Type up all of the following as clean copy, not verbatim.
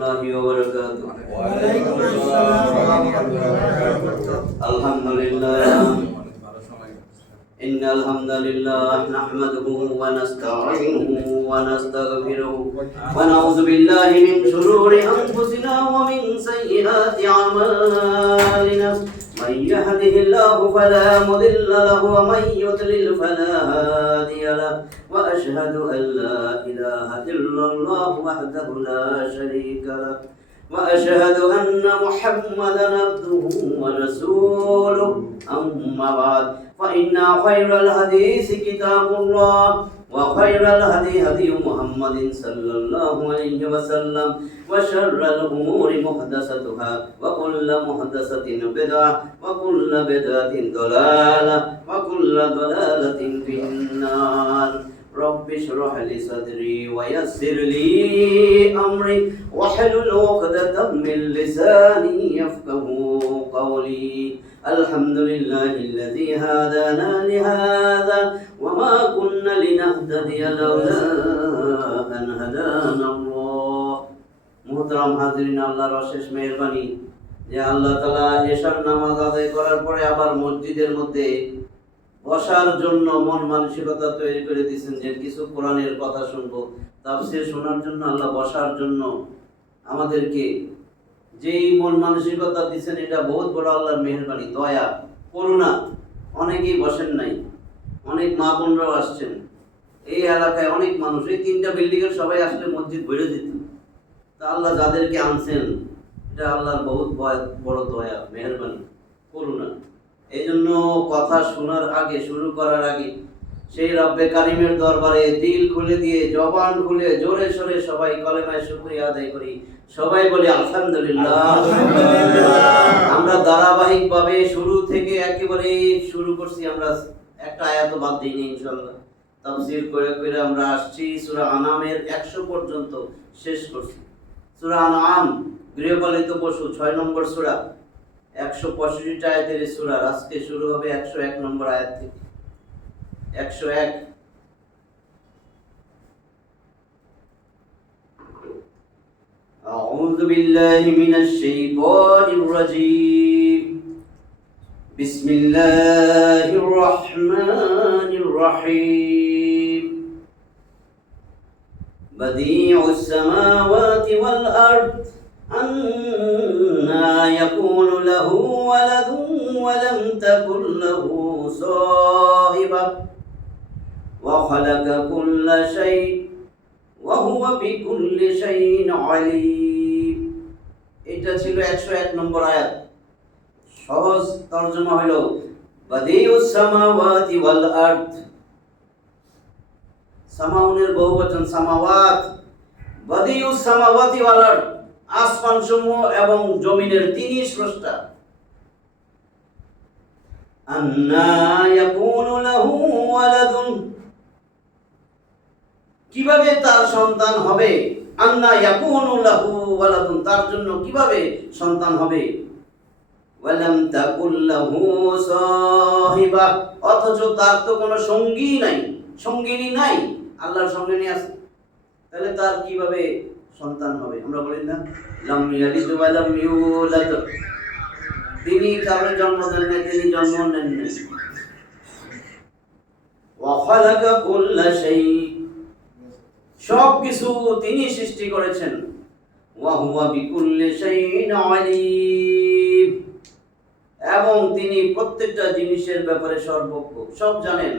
الله وبركاته. وعليكم السلام ورحمة الله وبركاته. الحمد لله إن الحمد لله نحمده ونستعينه ونستغفره ونعوذ بالله من شرور أنفسنا ومن سيئات أعمالنا من يهده الله فلا مضل له ومن يضلل فلا هادي له وأشهد أن لا إله إلا الله وحده لا شريك له وأشهد أن محمدا عبده ورسوله أما بعد فإن خير الحديث كتاب الله وخير الهدي هدي محمد صلى الله عليه وسلم وشر الأمور محدثاتها وكل محدثة بدعة وكل بدعة ضلالة وكل ضلالة في النار. رب اشرح لي صدري ويسر لي أمري واحلل عقدة من لساني يفقهوا قولي. الحمد لله الذي هدانا لهذا وما كنا لنهتدي لولا أن هدانا الله. মুহতারাম হাজিরিন, আল্লাহর অশেষ মেহেরবানি যে আল্লাহ তাআলা এশার নামাজ আদায় করার পরে আবার মসজিদের মধ্যে বসার জন্য মন মানসিকতা তৈরি করে দিয়েছেন যে কিছু কোরআনের কথা শুনবো, তাফসীর শোনার জন্য, আল্লাহ বসার জন্য আমাদেরকে যেই মন মানসিকতা দিয়েছেন, এটা বহুত বড় আল্লাহর মেহেরবানি, দয়া, করুণা। অনেকেই বসেন নাই, অনেক মা বোনরাও আসছেন। এই এলাকায় অনেক মানুষ, এই 3টা বিল্ডিংয়ের সবাই আসলে মসজিদ ভরে যেত। তা আল্লাহ যাদেরকে আনছেন, এটা আল্লাহর বহুত বড় দয়া, মেহেরবানি, করুণা। এই জন্য কথা শোনার আগে, শুরু করার আগে সেই রব্বে কারিমের দরবারে দিল খুলে দিয়ে, জবান খুলে, জোরে সোরে সবাই কলেমায় শুকরিয়া আদায় করি। সবাই বলি আলহামদুলিল্লাহ। আমরা ধারাবাহিকভাবে শুরু থেকে একেবারে শুরু করছি, আমরা একটা আয়াত বাদ দিইনি ইনশাআল্লাহ। তাফসীর করে করে আমরা আসছি সূরা আনামের 100 পর্যন্ত শেষ করছি। সূরা আনাম গৃহপালিত পশু 6 নম্বর সূরা, 165টা আয়াতের সূরা। আজকে শুরু হবে 101 নম্বর আয়াত থেকে। 101। أعوذ بالله من الشيطان الرجيم. بسم الله الرحمن الرحيم. بديع السماوات والأرض أنى يكون له ولد ولم تكن له صاحبة وخلق كل شيء وهو بكل شيء عليم. এটা ছিল 101 নম্বর আয়াত। সহজ তরজমা হলো বাদিউস সামাওয়াতি ওয়াল আরদ। সামাউনের বহুবচন সামাওয়াত। বাদিউস সামাওয়াতি ওয়াল আরদ, আসমানসমূহ এবং জমিনের তিনি স্রষ্টা। আন্না ইয়াকুনু লাহু ওয়ালাদুন, কিভাবে তার সন্তান হবে? আন্না ইয়াকুনু লাহু ওয়ালাদুন, তার জন্য কিভাবে সন্তান হবে? ওয়ালাম তাকুল লাহু সাহিবা, অথচ তার তো কোনো সঙ্গী নাই, সঙ্গিনী নাই। আল্লাহর সঙ্গিনী আছে, তাহলে তার কিভাবে সন্তান হবে? আমরা বলি না লাম ইয়ালিদ ওয়া লাম ইউলাদ, তিনি কারো জন্ম দেন না, তিনি জন্ম নেন না। ওয়া খালাকা কুল্লা শাই, সব কিছু তিনি সৃষ্টি করেছেন। ওয়া হুয়া বিকুল্লি শাইইন আলীম, এবং তিনি প্রত্যেকটা জিনিসের ব্যাপারে সর্বজ্ঞ, সব জানেন।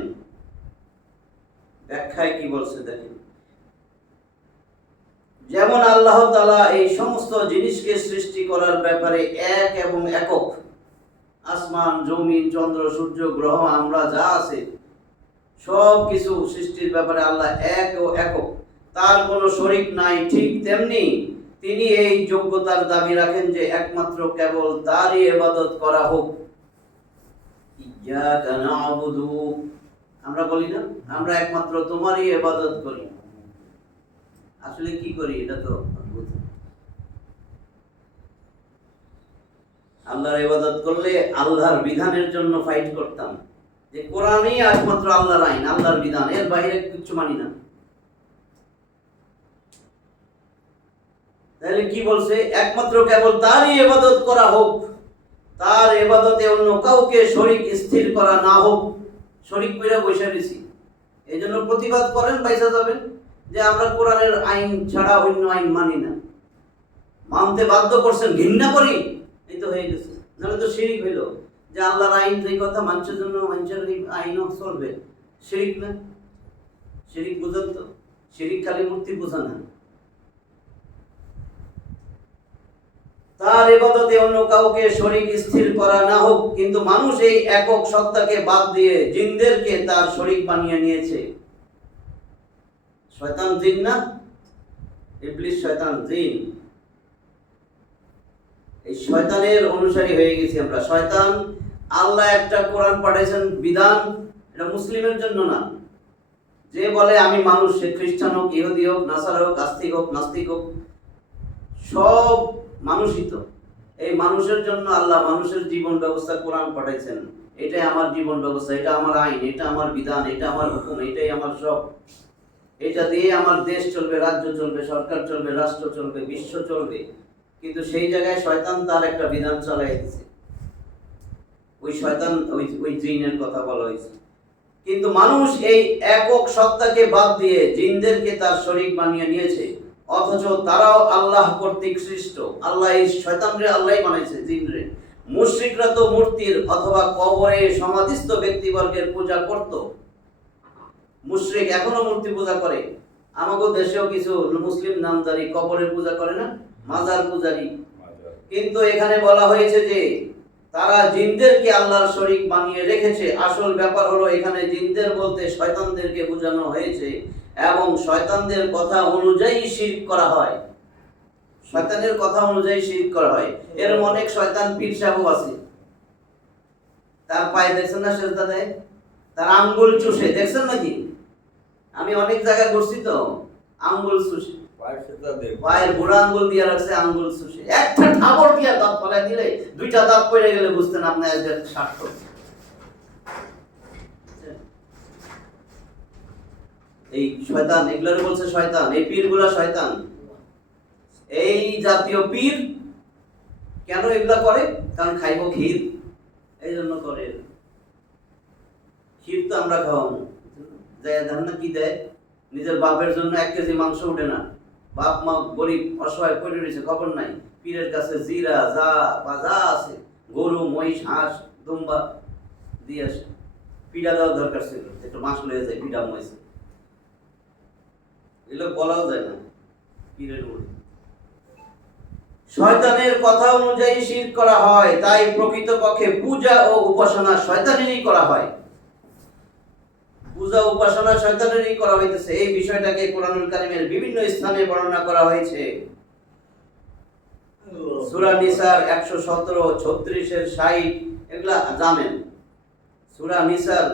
ব্যাখ্যায় কি বলছে দেখেন। যেমন আল্লাহ তাআলা এই সমস্ত জিনিসকে সৃষ্টি করার ব্যাপারে এক এবং একক। আসমান, জমিন, চন্দ্র, সূর্য, গ্রহ, আমরা যা আছে সব কিছু সৃষ্টির ব্যাপারে আল্লাহ এক ও একক, তার কোনো শরীক নাই। ঠিক তেমনি তিনি এই যোগ্যতার দাবি রাখেন যে একমাত্র কেবল তারই ইবাদত করা হোক। ইয়্যাকা না'বুদু, আমরা বলি না আমরা একমাত্র তোমারই ইবাদত করি। আসলে কি করি এটা তো অদ্ভুত। আল্লাহর ইবাদত করলে আল্লাহর বিধানের জন্য ফাইট করতাম, যে কোরআনই একমাত্র আল্লাহর আইন, আল্লাহর বিধান, এর বাইরে কিছু মানি না। তাহলে কি বলছে? একমাত্র কেবল তারই ইবাদত করা হোক, তার ইবাদতে অন্য কাউকে শরীক স্থির করা না হোক। শরীক কইরা বসে রয়েছি, এই জন্য প্রতিবাদ করেন, বাইসা যাবেন যে আমরা কোরআনের আইন ছাড়া অন্য আইন মানি না। মানতে বাধ্য করছেন, ঘৃণা করি, এই তো হয়ে গেছে। নাহলে তো শিরিক হইল, যে আল্লাহর আইন যে কথা মানুষের জন্য মানুষের আইনও চলবে, শিরিক না? শিরিক বুঝেন তো? শিরিক খালি মূর্তি বোঝা না। তার ইবাদতে অন্য কাউকে শরীক স্থির করা না হোক, কিন্তু মানুষ এই একক সত্তাকে বাদ দিয়ে জিনদেরকে তার শরীক বানিয়ে নিয়েছে। শয়তান জিন না? ইবলিস শয়তান জিন। এই শয়তানের অনুসারী হয়ে গেছি আমরা। শয়তান, আল্লাহ একটা কোরআন পাঠাইছেন বিধান, এটা মুসলিমের জন্য না। যে বলে আমি মানুষ, সে খ্রিস্টান হোক, ইহুদি হোক, নাসারা হোক, আস্তিক হোক, নাস্তিক হোক, সব মানুষই তো। এই মানুষের জন্য আল্লাহ মানুষের জীবন ব্যবস্থা কোরআন পাঠাইছেন। এটাই আমার জীবন ব্যবস্থা, এটা আমার আইন, এটা আমার বিধান, এটা আমার হুকুম, এটাই আমার সব। এটা দিয়ে আমার দেশ চলবে, রাজ্য চলবে, সরকার চলবে, রাষ্ট্র চলবে, বিশ্ব চলবে। কিন্তু সেই জায়গায় শয়তান তার একটা বিধান চালাই দিচ্ছে। ওই শয়তান, ওই জিনের কথা বলা হয়েছে। কিন্তু মানুষ এই একক সত্তাকে বাদ দিয়ে জিনদেরকে তার শরীক বানিয়ে নিয়েছে, অথচ তারাও আল্লাহ কর্তৃক সৃষ্ট। আল্লাহ এই শয়তানরে আল্লাহই বানাইছে, জিনরে। মুশরিকরা তো মূর্তির অথবা কবরে সমাধিস্থ ব্যক্তিবর্গের পূজা করত। মুশরিক এখনো মূর্তি পূজা করে। আমাদের দেশেও কিছু মুসলিম নামধারী কবরের পূজা করে না, মাজার পূজারী। কিন্তু এখানে বলা হয়েছে যে তারা জিনদেরকে আল্লাহর শরীক বানিয়ে রেখেছে। আসল ব্যাপার হলো এখানে জিনদের বলতে শয়তানদেরকে বোঝানো হয়েছে, এবং শয়তানদের কথা অনুযায়ী শিরক করা হয়। শয়তানের কথা অনুযায়ী শিরক করা হয়। এরকম অনেক শয়তান পীর সাহেব আছে, তার পায়ে দেখছেন না সেজদা দেয়, তার আঙ্গুল চুষে, দেখছেন নাকি? আমি অনেক জায়গায় ঘুরছি তো, আঙ্গুল চুষে, পায়ের বুড়া আঙ্গুল দিয়ে রাখছে, আঙ্গুল চুষে। একটা ঠাবর দিয়ে দাঁত ফলাই দিলে, দুইটা দাঁত পড়ে গেলে বুঝতেন আপনি একজন সার্থক। এই শয়তান, এগুলোর বলছে শয়তান, এই পীরগুলা শয়তান। এই জাতীয় পীর কেন এগুলা করে? কারণ খাইবো ক্ষীর, এই জন্য করে। ক্ষীর তো আমরা খাওয়াবো, দেখেন না কি দেয়। নিজের বাপের জন্য 1 কেজি মাংস উঠে না, বাপ মা গরিব অসহায় পড়ে রয়েছে, খবর নাই। পীরের কাছে জিরা যা বা যা আছে, গরু, মহিষ, হাঁস, দুম্বা দিয়ে আসে। পিঠা দেওয়ার দরকার ছিল, একটু মাংস লয়ে যায়, পিঠা মহিষে, এগুলো বলাও যায় না পীরের উপরে। শয়তানের কথা অনুযায়ী শিরক করা হয়, তাই প্রকৃতপক্ষে পূজা ও উপাসনা শয়তানেরই করা হয়। পূজা উপাসনা শয়তানেরই করা হইতেছে। এই বিষয়টাকে কোরআনুল কারীমের বিভিন্ন স্থানে বর্ণনা করা হয়েছে। সূরা নিসার 117, 36 এর 60, এগুলা জানেন। সূরা নিসার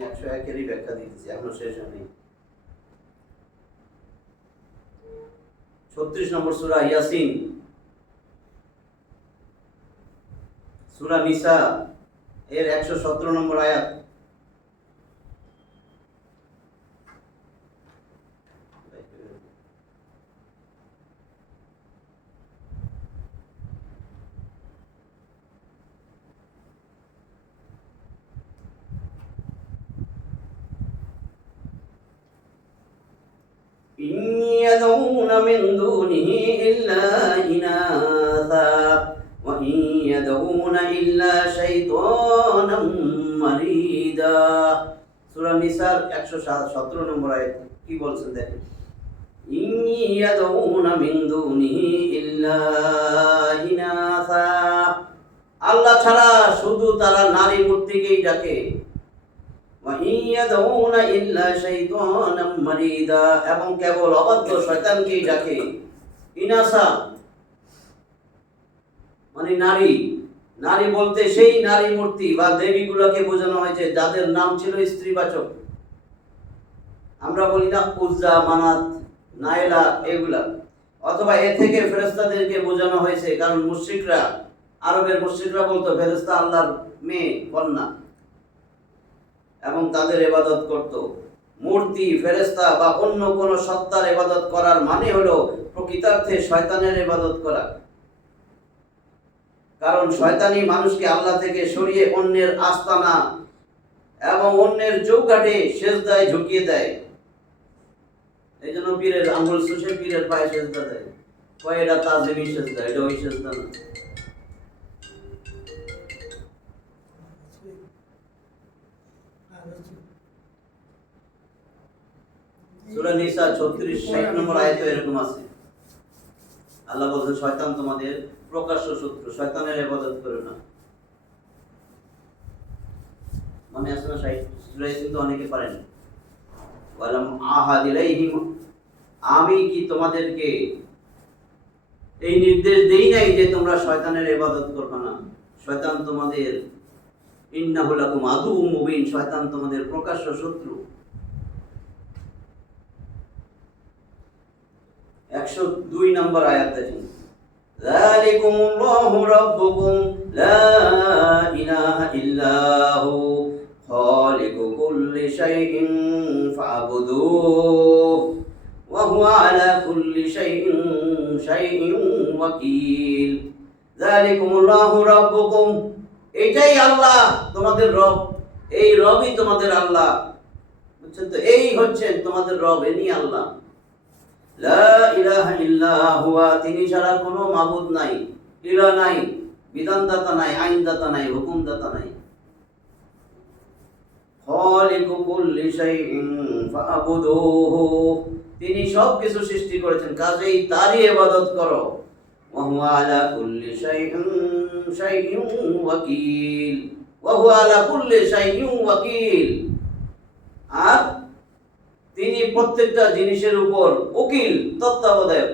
101 এরই ব্যাখ্যা দিতেছি, এখনো শেষ হয়নি। 36 নম্বর সূরা ইয়াসিন, সূরা নিসা এর 117 নম্বর আয়াত। إن يدعون من دونه إلا إناثا وإن يدعون إلا شيطانا مريدا। সূরা নিসার 117 নম্বর আয়াত কি বলছেন দেখেন। إن يدعون من دونه إلا إناثا, আল্লাহ ছাড়া শুধু তারা নারী মূর্তিকেই ডাকে। এবং কেবল অবাধ্য শয়তানকেই ডাকে। ইনাসা মানে নারী। নারী বলতে সেই নারী মূর্তি বা দেবীগুলোকে বোঝানো হয়েছে যাদের নাম ছিল স্ত্রীবাচক। আমরা বলি না উজ্জা, মানাত, নাইলা, এগুলা। অথবা এ থেকে ফেরেশতাদেরকে বোঝানো হয়েছে, কারণ মুশরিকরা, আরবের মুশরিকরা বলতো ফেরেশতা আল্লাহর মেয়ে, কন্যা, এবং তাদের ইবাদত করত। মূর্তি, ফেরেশতা বা অন্য কোন সত্তার ইবাদত করার মানে হলো প্রকৃতার্থে শয়তানের ইবাদত করা। কারণ শয়তানি মানুষকে আল্লাহ থেকে সরিয়ে অন্যের আস্তানা এবং অন্যের চৌকাঠে সেজদায় ঝুঁকিয়ে দেয়। এই জন্য পীরের আঙ্গুল চুষে পীরের পায়ে সেজদা দেয়, কয় এটা তাজিমি সেজদা, এটা ওই সেজদা না। সূরা নিসা 36-60 নম্বর আয়াতে এরকম আছে, আল্লাহ বলেন শয়তান তোমাদের প্রকাশ্য শত্রু, শয়তানের ইবাদত করো না। মানে আছে না, সূরা কিন্তু অনেকে পারেন। ওয়ালাম আহাদ ইলাইহিম, আমি কি তোমাদেরকে এই নির্দেশ দেই নাই যে তোমরা শয়তানের ইবাদত করবে না? শয়তান তোমাদের ইন্নাহু লাকুম আদুউম মুবিন, শয়তান তোমাদের প্রকাশ্য শত্রু। 102 নম্বর আয়াত দেখেন, যালিকুমুল্লাহু রাব্বুকুম লা ইলাহা ইল্লাহু খালিকু কুল্লি শাইইন ফা'বুদুহু ওয়া হুয়া আলা কুল্লি শাইইন ওয়াকিল। যালিকুমুল্লাহু রাব্বুকুম, এটাই আল্লাহ তোমাদের রব, এই রবই তোমাদের আল্লাহ, বুঝছেন তো? এই হচ্ছেন তোমাদের রব, ইনি আল্লাহ। লা ইলাহা ইল্লা হুয়া, তিনি ছাড়া কোনো মাবুদ নাই, ইলাহ নাই, বিধানদাতা নাই, আইনদাতা নাই, হুকুমদাতা নাই। খালিকু কুল্লি শাইইন ফা'বুদুহু, তিনি সব কিছু সৃষ্টি করেছেন, কাজেই তারই ইবাদত করো। ওয়া হুয়া আলা কুল্লি শাইইন ওয়াকিল, ওয়া হুয়া আলা কুল্লি শাইইন ওয়াকিল, আর তিনি প্রত্যেকটা জিনিসের উপর উকিল, তত্ত্বাবধায়ক।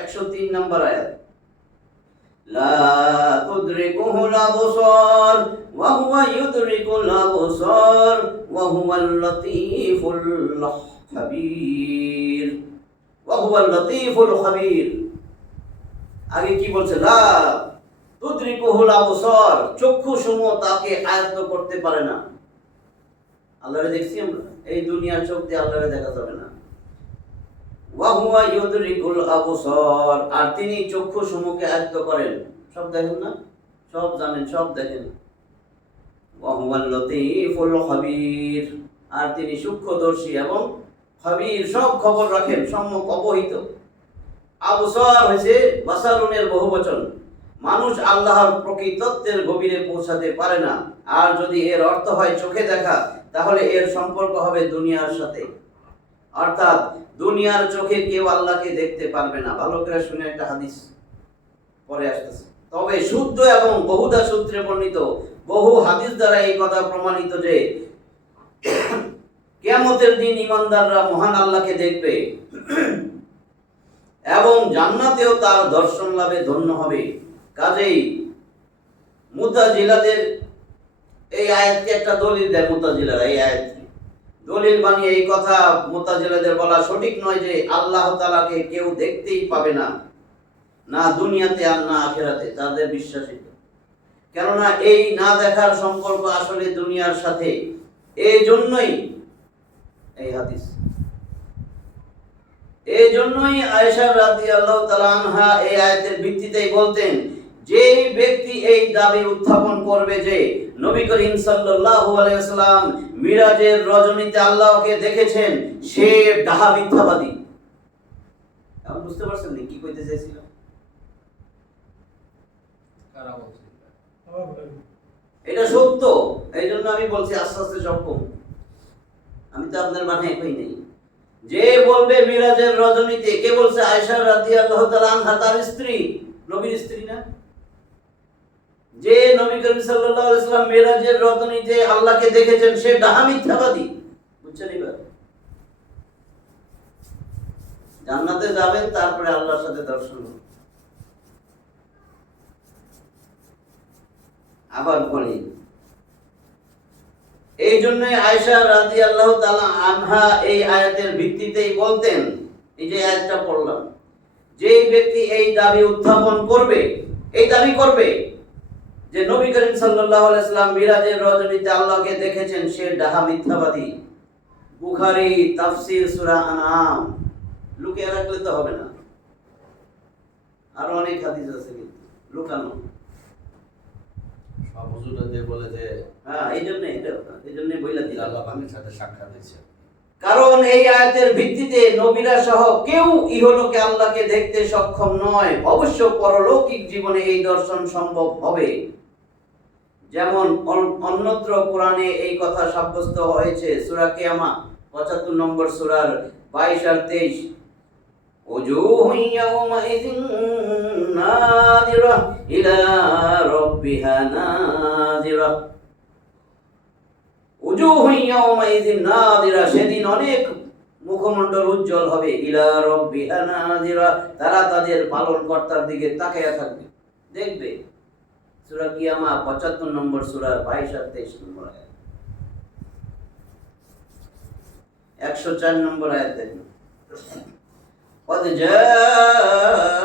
103 নম্বর আয়াত, লা তুদরিকুহুল আবসার ওয়া হুয়া ইউদরিকুল আবসার ওয়া হুয়াল লাতীফুল খাবীর, ওয়া হুয়াল লাতীফুল খাবীর। আগে কি বলছে? লা তুদরিকুহুল আবসার, চক্ষুসমূহ তাকে আয়ত্ত করতে পারে না। আল্লাহরে দেখছি আমরা, এই দুনিয়ার চোখ দিয়ে আল্লাহরে দেখা যাবে না। ওয়া হুয়া ইউদরিকুল আবসার, আর তিনি চক্ষু সমূহকে আয়ত্ত করেন, সব দেখেন না, সব জানেন, সব দেখেন। ওয়া হুয়াল লতীফুল খাবীর, আর তিনি সূক্ষ্মদর্শী এবং খাবীর, সব খবর রাখেন, সম্যক অবহিত। আবসার হয়েছে বাসারুনের বহুবচন। মানুষ আল্লাহর প্রকৃতত্বের গভীরে পৌঁছাতে পারে না, আর যদি এর অর্থ হয় চোখে দেখা, তাহলে এর সম্পর্ক হবে দুনিয়ার সাথে, অর্থাৎ দুনিয়ার চোখে কেউ আল্লাহকে দেখতে পারবে না। ভালো করে শুনে, একটা হাদিস পরে আসতেছে। তবে শুদ্ধ এবং বহুদা সূত্রে বর্ণিত বহু হাদিস দ্বারা এই কথা প্রমাণিত যে কিয়ামতের দিন ঈমানদাররা মহান আল্লাহকে দেখবে এবং জান্নাতেও তার দর্শন লাভে ধন্য হবে। কাজেই মুতাজিলাদের এই আয়াতকে একটা দলিল দেয়, মুতাজিলারা এই আয়াতকে দলিল বানিয়ে এই কথা মুতাজিলাদের বলা সঠিক নয় যে আল্লাহ তাআলাকে কেউ দেখতেই পাবে না, না দুনিয়াতে আর না আখিরাতে, তাদের বিশ্বাসিত। কেননা এই না দেখার সম্পর্ক আসলে দুনিয়ার সাথে। এই জন্যই এই হাদিস, এই জন্যই আয়েশা রাদিয়াল্লাহু তাআলা আনহা এই আয়াতের ভিত্তিতেই বলতেন, যে ব্যক্তি এই দাবি উত্থাপন করবে যে নবী করিম সাল্লাল্লাহু আলাইহি ওয়াসাল্লাম মিরাজের রজনীতে আল্লাহকে দেখেছেন, সে ডাহা মিথ্যাবাদী। আপনি বুঝতে পারছেন কি কইতে চাইছিলাম? এটা সত্য, এই জন্য আমি বলছি আস্তে আস্তে সব কম। আমি তো আপনার বানায় কই নাই। যে বলবে মিরাজের রজনীতে, কে বলছে? আয়েশা রাদিয়াল্লাহু তাআলা আনহা, তার স্ত্রী, নবীর স্ত্রী না? যে নবী করিম সাল্লাল্লাহু আলাইহি ওয়াসাল্লাম মিরাজের রজনীতে আল্লাহকে দেখেছেন, সে ডাহা মিথ্যাবাদী। বুঝছেন? এবার জান্নাতে যাবেন, তারপরে আল্লাহর সাথে দর্শন হবে। আবার পড়ি, এই জন্য আয়েশা রাদিয়াল্লাহু তাআলা আনহা এই আয়াতের ভিত্তিতেই বলতেন, এই যে আয়াতটা পড়লাম, যে ব্যক্তি এই দাবি উত্থাপন করবে, এই দাবি করবে যে নবী করিম সাল্লাল্লাহু আলাইহি সাল্লাম মিরাজের রজনীতে আল্লাহকে দেখেছেন, সে ডাহা মিথ্যাবাদী। বুখারী তাফসীর সূরা আনআম, লুকিয়ে রাখলে তো হবে না। আরো অনেক হাদিস আছে কিন্তু লুকানো। সব হুজুররা যে বলে যে হ্যাঁ, এই জন্যই বইলা দিলাম আল্লাহ পাকের সাথে সাক্ষাৎ হয়েছে। কারণ এই আয়াতের ভিত্তিতে নবীরা সহ কেউ ইহলোকে আল্লাহকে দেখতে সক্ষম নয়। অবশ্য পরলৌকিক জীবনে এই দর্শন সম্ভব হবে। যেমন অন্যত্র কোরআনে এই কথা সাব্যস্ত হয়েছে। সূরা কিয়ামা ৭৫ নম্বর সূরার ২২ আর ২৩। ওজুহু ইয়াওমাইযিন নাযিরা ইলা রাব্বিহা নাযিরা। ওজুহু ইয়াওমাইযিন নাযিরা, সেদিন অনেক মুখমণ্ডল উজ্জ্বল হবে। ইলা রাব্বিহা নাযিরা, তারা তাদের পালনকর্তার দিকে তাকিয়ে থাকবে, দেখবে। সূরা কিয়ামা ৭৫ নম্বর সূরার ২২ আর ২৩ নম্বর আয়াত। ১০৪ নম্বর আয়াত দেখুন। قد جاءكم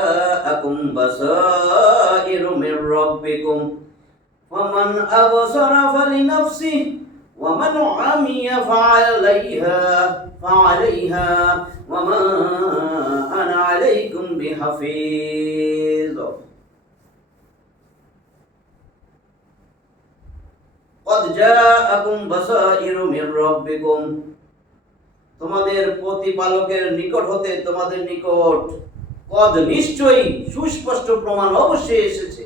بصائر من ربكم فمن أبصر فلنفسه ومن عمي فعليها وما أنا عليكم بحفيظ। قد جاءكم بصائر من ربكم, তোমাদের প্রতিপালকের নিকট হতে তোমাদের নিকট কদ নিশ্চয়ই সুস্পষ্ট প্রমাণ অবশ্যই এসেছে।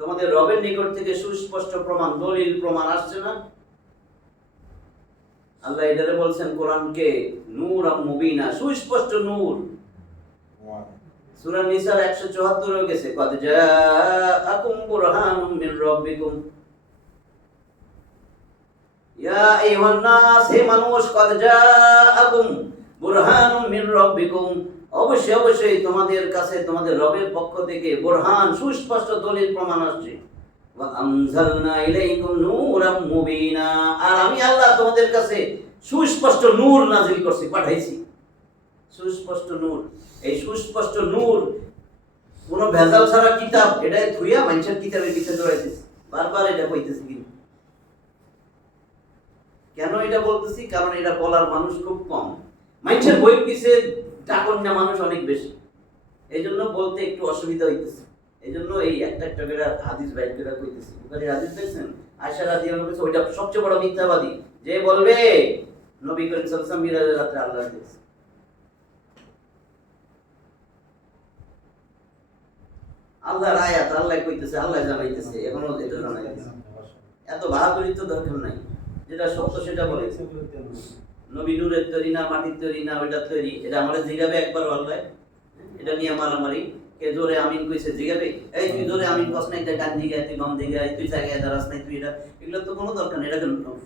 তোমাদের রবের নিকট থেকে সুস্পষ্ট প্রমাণ, দলিল প্রমাণ আসছে না? আল্লাহ এটারে বলছেন কোরআনকে নূরাম মুবিনা, সুস্পষ্ট নূর। সূরা নিসার ১৭৪ এ গেছে কদ জাআকুম বুরহানুম মির রাব্বিকুম ইয়া আইয়ুহান নাস, হে মানুষ, কদ জাআকুম বুরহানুম মির রাব্বিকুম, অবশ্যই অবশ্যই তোমাদের কাছে তোমাদের রবের পক্ষ থেকে বুরহান, সুস্পষ্ট দলিল প্রমাণ আসছে। ওয়া আনজালনা ইলাইকুম নূরাম মুবিনা, আর আমি আল্লাহ তোমাদের কাছে সুস্পষ্ট নূর নাযিল করছি, পাঠাইছি। সুস্পষ্ট নূর, এই সুস্পষ্ট নূর কোনো ভেজাল ছাড়া কিতাব, এটাই থুইয়া মানুষের কিতাবের পিছে দৌড়াইতেছে। বারবার এটা কইতেছি কিন্তু কেন এটা বলতেছি? কারণ এটা বলার মানুষ খুব কম, মানুষের বই পিছে টাকন্যা মানুষ অনেক বেশি। এই জন্য বলতে একটু অসুবিধা হইতেছে। এই জন্য এই একটা করে হাদিস বাইর করে কইতেছি। বুখারীর হাদিস দেখছেন, আয়েশা রাদিয়াল্লাহু আনহা, ওইটা সবচেয়ে বড় মিথ্যাবাদী যে বলবে নবী করিম সাল্লাল্লাহু আলাইহি ওয়াসাল্লাম মিরাজের রাতে আল্লাহ দেখছে। আল্লাহর আয়াত আল্লাহ কইতেছে, আল্লাহ জানাইতেছে, এখনো এটা জানাইতেছে। এত বাহাদুরি তো দরকার নাই, যেটা সত্য সেটা বলে। নবী নূরের তৈরি না, মাটির তৈরি না, ওইটা তৈরি। এটা আমাদের জিগাবে একবার আল্লাহ, এটা নিয়ে মারামারি। কে জোরে আমিন কইছে জিগাবে, এই তুই জোরে আমিন কস নাই, এটা ডান দিকে, তুই বাম দিকে, তুই জায়গায় দাঁড়াস নাই, তুই এটা, এগুলো তো কোনো দরকার নেই। এটা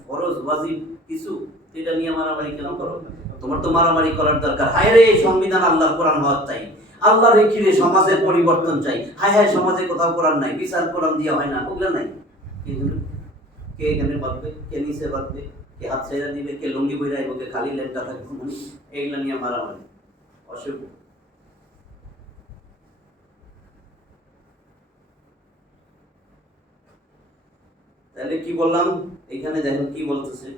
ফরজ ওয়াজিব কিছু, তুই এটা নিয়ে মারামারি কেন করো? তোমার তো মারামারি করার দরকার। হায় রে, সংবিধান আল্লাহর কোরআন হওয়ার চাই, আল্লাহর কিরে সমাজের পরিবর্তন চাই। হায় হায়, সমাজে কোথাও কোরআন নাই, বিচার কোরআন দিয়া হয় না, ওগুলো নাই। কে এখানে বাঁধবে, কে নিচে বাঁধবে, কে হাত ছেড়ে দিবে, কে লুঙ্গি বইরা আইব, কে খালি লেনটা থাকবে, এইগুলা নিয়ে মারামারি অশুভ। তাহলে কি বললাম? এখানে দেখেন কি বলতেছে,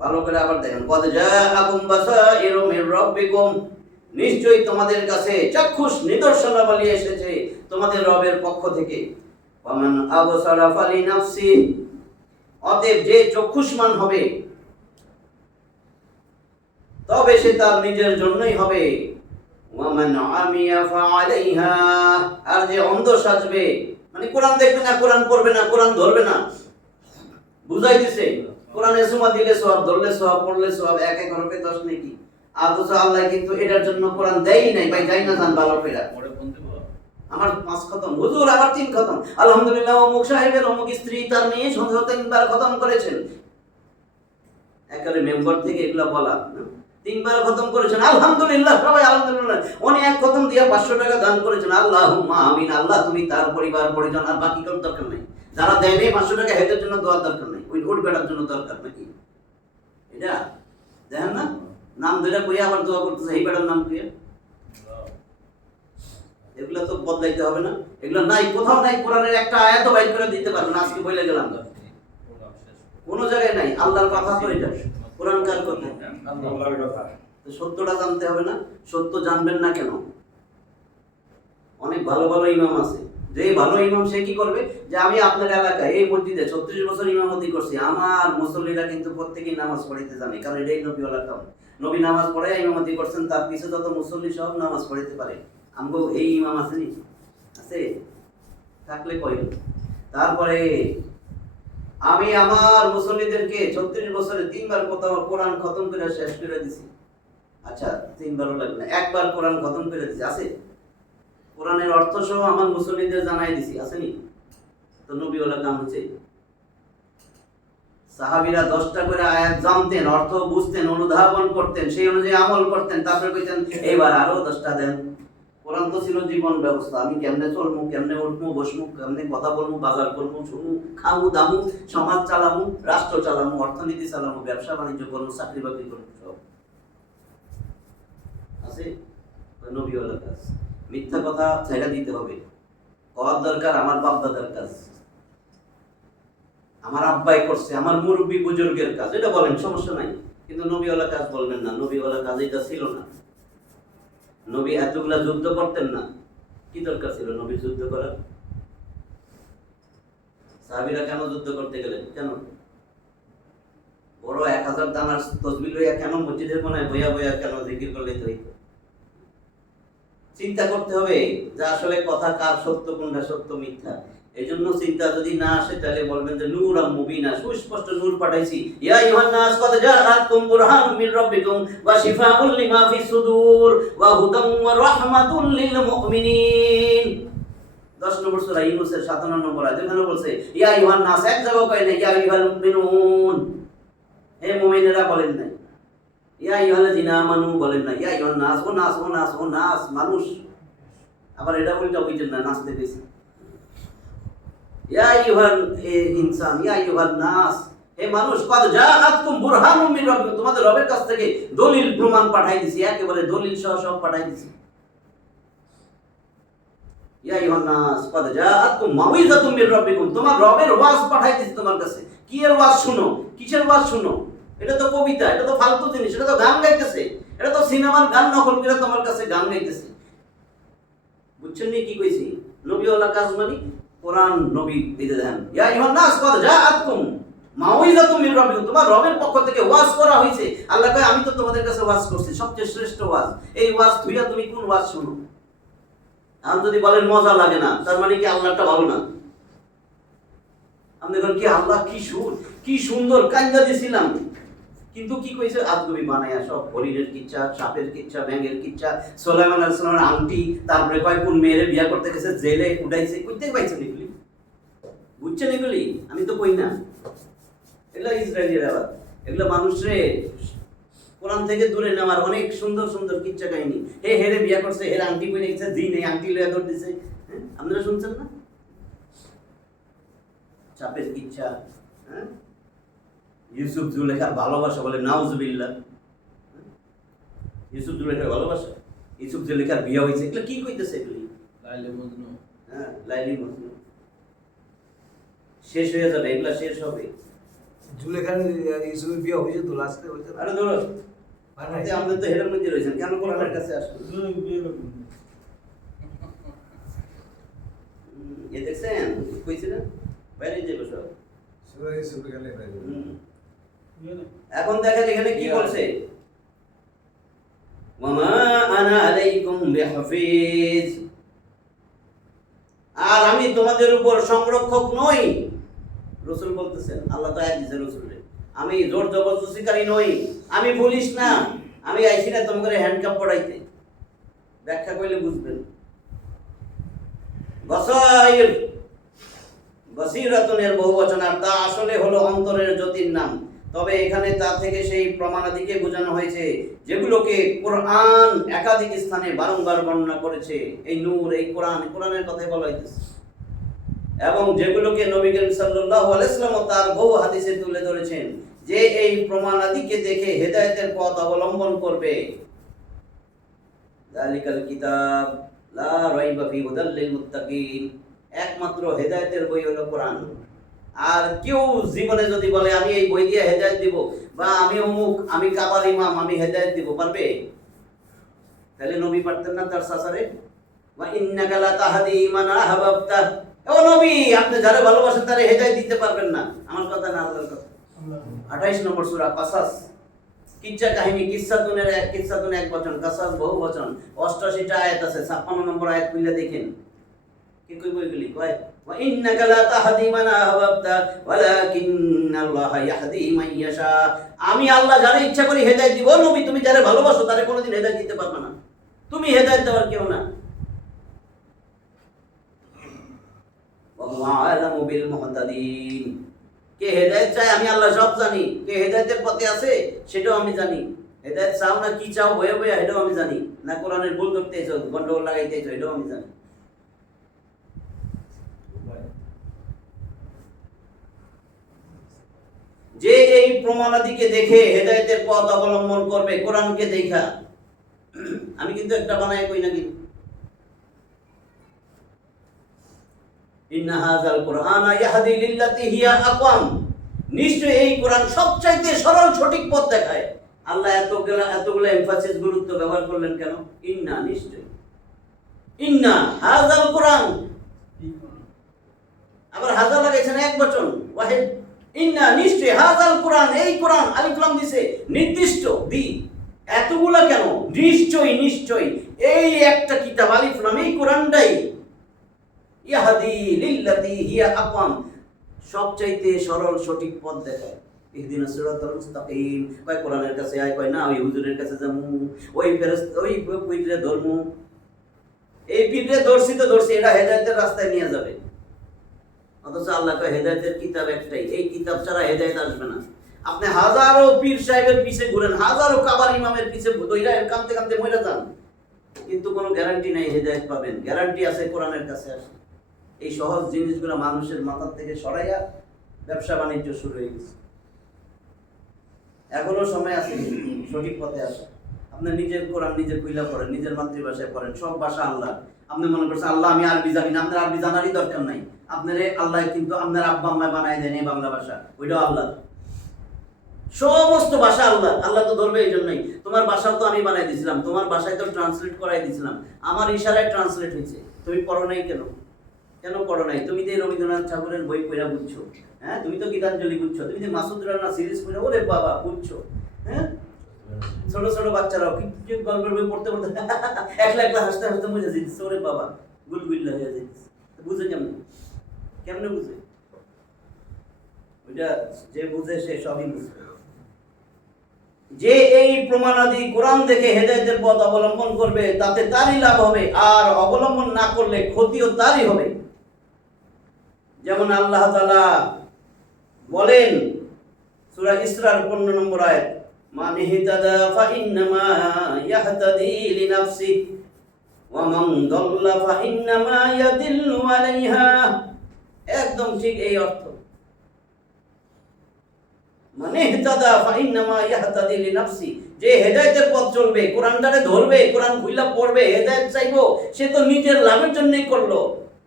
ভালো করে আবার দেখেন। কদ জাআকুম বাসাইরু মির রাব্বিকুম, নিশ্চয়ই তোমাদের কাছে চাক্ষুষ নিদর্শনাবলী এসেছে তোমাদের রবের পক্ষ থেকে। ওয়ামান আবসারা ফালিনাফসি, অতএব যে চক্ষুষ্মান হবে তবে সে তার নিজের জন্যই হবে। ওয়ামান আমিয়া ফাআলাইহা, আর যে অন্ধ সাজবে, মানে কোরআন দেখবে না, কোরআন পড়বে না, কোরআন ধরবে না, বুঝাই দিছে। কোরআনে সুমা দিলে সওয়াব, ধরলে সওয়াব, পড়লে সওয়াব, এক এক হরফে 10 নেকি। অথচ আল্লাহ কিন্তু এটার জন্য কোরআন দেয়ই নাই। ভাই যাই না জান ভালো করে, আমার 5 খতম, হুজুর আবার 3 খতম, আলহামদুলিল্লাহ অমুক সাহেবের অমুক স্ত্রী তার মেয়ে সংসদ 3বার খতম করেছেন। একেবারে মেম্বার থেকে এগুলা বলা, 3বার খতম করেছেন, আলহামদুলিল্লাহ, সবাই আলহামদুলিল্লাহ। উনি 1 খতম দিয়া 500 টাকা দান করেছেন, আল্লাহুম্মা আমিন। আল্লাহ তুমি তার পরিবার পরিজন, আর বাকি কোন দরকার নাই। যারা দেয় নেই 500 টাকা, হেদের জন্য দোয়ার দরকার নাই, ওই ওট বেটার জন্য দরকার নাকি? এটা দেখেন না, নাম ধরে কইয়া আবার দোয়া করতেছে, এই বেটার নাম কইয়া। এগুলো তো বদলাইতে হবে না? এগুলো নাই, কোথাও নাই, কোরআনের একটা আয়াতও বাইর করে দিতে পারবে না। আজকে বলে গেলাম কোনো জায়গায় নাই। আল্লাহর কথা তো এটা, কোরআন কার কথা? আল্লাহর কথা। তো সত্যটা জানতে হবে না? সত্য জানবেন না কেন? অনেক ভালো ভালো ইমাম আছে, যে ভালো ইমাম সে কি করবে, যে আমি আপনার এলাকায় এই মসজিদে 36 বছর ইমামতি করছি, আমার মুসল্লিরা কিন্তু প্রত্যেকেই নামাজ পড়াইতে জানে, কারণ এটাই নবীওয়ালা কাম। নবী নামাজ পড়াই ইমামতি করছেন, তার পিছে যত মুসল্লি সব নামাজ পড়াইতে পারে। আমগো এই ইমাম আসেনি? আছে? থাকলে কইল। তারপরে আমি আমার মুসল্লিদেরকে 36 বছরে 3 বার কোরআন খতম করে শেষ করে দিছি। আচ্ছা, 3 বারও লাগবে না, একবার কোরআন খতম করে দিছি। আছে? কোরআনের অর্থ সহ আমার মুসল্লিদের জানাই দিছি। আসেনি? তো নবীওয়ালা কাম হচ্ছে। সাহাবীরা 10টা করে আয়াত জানতেন, অর্থ বুঝতেন, অনুধাবন করতেন, সেই অনুযায়ী আমল করতেন, তারপরে কইতেন এইবার আরো 10টা দেন। কোরআন তো ছিল জীবন ব্যবস্থা। আমি কেমনে চলবো, কেমনে উঠবো বসবো, কেমনে কথা বলবো, বাজার করবো, শুনবো, খামু দামু, সমাজ চালামু, রাষ্ট্র চালামু, অর্থনীতি চালামু, ব্যবসা বাণিজ্য করবো, চাকরি বাকরি করবো, সব আছে। নবীওয়ালা কাজ। মিথ্যা কথা ছেড়ে দিতে হবে। হওয়ার দরকার আমার বাপ দাদার কাজ, আমার আব্বাই করছে, আমার মুরব্বী বুজুর্গের কাজ, এটা বলেন, সমস্যা নাই। কিন্তু নবীওয়ালা কাজ বলবেন না। নবীওয়ালা কাজ এটা ছিল না। নবী এতগুলা যুদ্ধ করতেন না। কি দরকার ছিল নবী যুদ্ধ করার? সাহাবীরা কেন যুদ্ধ করতে গেলেন? কেন? বড় 1000 দানার তসবিহ লইয়া কেন মসজিদের কোনায় বইয়া বইয়া কেন জিকির করলে তো হইতো? চিন্তা করতে হবে যে আসলে কথা কার সত্য, কোনটা সত্য মিথ্যা। এই জন্য চিন্তা যদি না আসে তাহলে বলবেন যে নূরাম মুবিনা, সুস্পষ্ট নূর পাঠাইছি। ইয়া আইয়ুহান নাস কদ জাআতকুম বুরহানুম মির রাব্বিকুম ওয়া শিফাউল লিমা ফিস সুদূর ওয়া হুদাম ওয়া রাহমাতুল লিল মুমিনিন। 10 নম্বর সূরা ইউনূসের 57 নম্বর আয়াত, এখানে বলছে ইয়া আইয়ুহান নাস, এক জায়গায় কয় না ইয়া আইয়ুহাল মুমিনুন, হে মুমিনেরা বলেন নাই। ইয়া আইয়ুহাল্লাযিনা আমানু বলেন না, ইয়া আইয়ুহান নাস, ও নাস, ও নাস, ও নাস মানুষ। আবার এটা উল্টা বুঝেন না, নাচতে গেছে। ইয়া আইয়ুহাল ইনসান, ইয়া আইয়ুহান নাস, হে মানুষ, কদ জাআতকুম বুরহানুম মির রাব্বিকুম, তোমাদের রবের কাছ থেকে দলিল প্রমাণ পাঠাই দিছি, একেবারে দলিল সহ সব পাঠাই দিছি। ইয়া আইয়ুহান নাস কদ জাআতকুম মাউইযাতুম মির রাব্বিকুম, তোমার রবের ওয়াজ পাঠাই দিছি তোমার কাছে। কি এর ওয়াজ শুনো? কিসের ওয়াজ শুনো? এটা তো কবিতা, এটা তো ফালতু জিনিস, এটা তো গান গাইতেছে, এটা তো সিনেমার গান নকল করে তোমার কাছে গান গাইতেছে। বুঝছেন নি কি কইছি? নবীওয়ালা কাজ মানে কোরআন নবী দিতে দেন। ইয়া আইয়ুহান নাস কদ জাআতকুম মাউইযাতুম মির রাব্বিকুম, তোমার রবের পক্ষ থেকে ওয়াজ করা হয়েছে। আল্লাহ কয় আমি তো তোমাদের কাছে ওয়াজ করছি, সবচেয়ে শ্রেষ্ঠ ওয়াজ। এই ওয়াজ ধুইয়া তুমি কোন ওয়াজ শুনো? আর যদি বলেন মজা লাগে না, তার মানে কি আল্লাহটা ভালো না? আপনি দেখুন কি আল্লাহ কি সুর, কি সুন্দর কান্দা দিছিলাম, কিন্তু কি কইছে আদবি বানায়া সব হরিণের কিচ্ছা, সাপের কিচ্ছা, ব্যাঙের কিচ্ছা, সুলাইমান আলাইহিস সালামের আংটি, তারপরে কয় কোন মেয়েরে বিয়া করতে গেছে, জেলে উঠাইছে, কইতে পাইছেন এগুলি? বুঝছেন এগুলি? আমি তো কই না, এগুলো ইসরায়েলের আবার, এগুলো মানুষরে কোরআন থেকে দূরে নেওয়ার অনেক সুন্দর সুন্দর কিচ্ছা কাহিনী। হে হেরে বিয়া করছে, হের আংটি পরে গেছে, দিন এই আংটি লইয়া ধর দিছে। হ্যাঁ, আপনারা শুনছেন না? সাপের কিচ্ছা, হ্যাঁ, ইউসুফ জুলেখার ভালোবাসা, বলে নাউজুবিল্লাহ। ইউসুফ জুলেখার ভালোবাসা, ইউসুফ জুলেখার বিয়ে হয়েছে, এগুলো কি কইতেছে এগুলি? লাইলি মজনু। হ্যাঁ, লাইলি মজনু শেষ হয়ে যাবে, এগুলা শেষ হবে। জুলেখার ইউসুফের বিয়ে হয়েছে তো লাস্টে হয়েছে। আরে ধরো বানাই আমাদের তো হেরার মধ্যে রয়েছেন, কেন কোরআনের কাছে আসবেন? এ দেখছেন কইছে না বাইরে যাবে সব। সূরা ইউসুফ গেলে বাইরে। এখন দেখেন এখানে কি বলছে, ওয়ামা আনা আলাইকুম বিহাফিজ, আর আমি তোমাদের উপর সংরক্ষক নই। রাসূল বলতেছেন, আল্লাহ তাআলা দিয়েছে রাসূলকে, আমি জোর জবরদস্তিকারী নই, আমি পুলিশ না, আমি আইছি না তোমাদের হ্যান্ডকাপ পড়াইতে। ব্যাখ্যা করলে বুঝবেন। বসাইর, বসিরাতুনের বহুবচন, আর তা আসলে হলো অন্তরের জ্যোতির নাম। তবে এখানে তা থেকে সেই প্রমাণাদিকে বোঝানো হয়েছে যেগুলোকে কোরআন একাধিক স্থানে বারংবার বর্ণনা করেছে। এই নূর, এই কোরআন, কোরআনের কথাই বলা হইতেছে, এবং যেগুলোকে নবী করিম সাল্লাল্লাহু আলাইহি ওয়াসাল্লাম তার বহু হাদিসে তুলে ধরেছেন, যে এই প্রমাণাদিকে দেখে হেদায়েতের পথ অবলম্বন করবে। যালিকাল কিতাব, লা রাইবা ফি হুদাল লিল মুত্তাকিন, একমাত্র হেদায়েতের বই হলো কোরআন। আর কেউ জীবনে যদি বলে আমি এই বই দিয়ে হেদায়েত দিব, বা আমি অমুক, আমি কাবার ইমাম, আমি হেদায়েত দিব, পারবে? তাহলে নবী পারতেন না তার সাসারে? ওয়া ইন্নাকা লা তাহদি মান আহবাবতা, ও নবী আপনি যারা ভালোবাসেন তারে হেদায়েত দিতে পারবেন না। আমার কথা না, আল্লাহর কথা। 28 নম্বর সূরা কাসাস, কিচ্ছা কাহিনী, কিচ্ছাতুন এক বচন, কাসাস বহু বচন, 88টা আয়াত আছে। 56 নম্বর আয়াত খুলে দেখেন কি কই বইগুলি কয়, ওয়া ইন্নাকা লা তাহদি মান আহবাবতা ওয়ালাকিন্নাল্লাহা ইয়াহদি মান ইয়াশা, আমি আল্লাহ যারে ইচ্ছা করি হেদায়েত দিব। নবী তুমি যারে ভালোবাসো তারে কোনোদিন হেদায়েত দিতে পারবে না, তুমি হেদায়েত দেওয়ার কেউ না। ওয়া আ'লামু বিল মুহতাদিন, কে হেদায়েত চায় আমি আল্লাহ সব জানি, কে হেদায়েতের পথে আছে সেটাও আমি জানি। হেদায়েত চাও না কি চাও বয়ে বয়ে এটাও আমি জানি, না কোরআনের ভুল ধরতেছো, গন্ডগোল লাগাইতেছো, এটাও আমি জানি। যে এই প্রমাণাদিকে দেখে হেদায়েতের পথ অবলম্বন করবে, কোরআনকে দেখা, আমি কিন্তু একটা বানায় কই না কিন্তু, ইন্না হাযাল কুরআনা ইয়াহদি লিল্লাতি হিয়া আকওয়াম, নিশ্চয়ই এই কোরআন সবচাইতে সরল সঠিক পথ দেখায়। আল্লাহ এতগুলো এমফাসিস, গুরুত্ব ব্যবহার করলেন কেন? ইন্না, নিশ্চয়ই, ইন্না হাযাল কুরআন, আবার হাযা লাগাইছেন এক বচন ওয়াহিদ, ইন্না নিশ্চয়ই, হাযাল কুরআন এই কোরআন, আলিফ লাম দিছে নির্দিষ্ট দি, এতগুলা কেন? নিশ্চয়ই নিশ্চয়ই এই একটা কিতাব আলিফ লাম, এই কোরআনটাই ইয়াহদি লিল্লাতি হিয়া আকওয়াম, সবচাইতে সরল সঠিক পথ দেখায়। ইহদিনাস সিরাতাল মুস্তাকিম, কয় কোরআনের কাছে আয়, কয় না ওই হুজুরের কাছে যামু, ওই ফেরেশতা, ওই পীরে ধর্মু, এই পীরে ধরছি তো ধরছি, এটা হেদায়েতের রাস্তায় নিয়ে যাবে। অথচ আল্লাহ কয় হেদায়েতের কিতাব একটাই, এই কিতাব ছাড়া হেদায়েত আসবে না। আপনি হাজারো পীর সাহেবের পিছে ঘুরেন, হাজারো কাবার ইমামের পিছে দইরা কাঁদতে কাঁদতে মরে যান, কিন্তু কোনো গ্যারান্টি নাই হেদায়েত পাবেন। গ্যারান্টি আছে কোরআনের কাছে আসে। এই সহজ জিনিসগুলো মানুষের মাথার থেকে সরাইয়া ব্যবসা বাণিজ্য শুরু হয়ে গেছে। এখনো সময় আছে সঠিক পথে আসা। আপনি নিজের কোরআন নিজে খুইলা পড়েন, নিজের মাতৃভাষায় পড়েন, সব ভাষা আল্লাহ। আপনি মনে করছেন আল্লাহ আমি আরবি জানি না, আপনার আরবি জানারই দরকার নাই। আপনারে আল্লাহ কিন্তু আপনার আব্বা আম্মায় বানায় দেন এই বাংলা ভাষা, ওইটাও আল্লাহ। সমস্ত ভাষা আল্লাহ, আল্লাহ তো ধরবে এই জন্যই। তোমার ভাষাও তো আমি বানাই দিয়েছিলাম, তোমার ভাষায় তো ট্রান্সলেট করাই দিয়েছিলাম, আমার ইশারায় ট্রান্সলেট হয়েছে। তুমি পড়ো নাই কেন? কেন পড়ো নাই? তুমি যে রবীন্দ্রনাথ ঠাকুরের বই পড়া বুঝছো, হ্যাঁ, তুমি তো গীতাঞ্জলি বুঝছো, তুমি যে মাসুদ রানা সিরিজ পড়া, ওরে বাবা বুঝছো, হ্যাঁ, ছোট ছোট বাচ্চারাও কি গল্পের বই পড়তে পড়তে একলা একলা হাসতে হাসতে মজা জিতছে, ওরে বাবা গুলগুল্লা হয়ে যাচ্ছে। বুঝে কেমনে বুঝে? ওইটা যে বুঝে সে সবই বুঝে। যে এই প্রমাণাদি কোরআন দেখে হেদায়েতের পথ অবলম্বন করবে তাতে তারই লাভ হবে, আর অবলম্বন না করলে ক্ষতিও তারই হবে। যেমন আল্লাহ তাআলা বলেন সূরা ইসরার 15 নম্বর আয়াত, মান ইহতাদা ফাইন্নামা ইয়াহতাদি লিনাফসি ওয়া মান দাল্লা ফাইন্নামা ইয়াদিল্লু আলাইহা, একদম ঠিক এই অর্থ। মান ইহতাদা ফাইন্নামা ইয়াহতাদি লিনাফসি, যে হেদায়েতের পথ চলবে, কোরআনটারে ধরবে, কোরআন খুইলা পড়বে, হেদায়েত চাইবো, সে তো নিজের লাভের জন্যই করলো।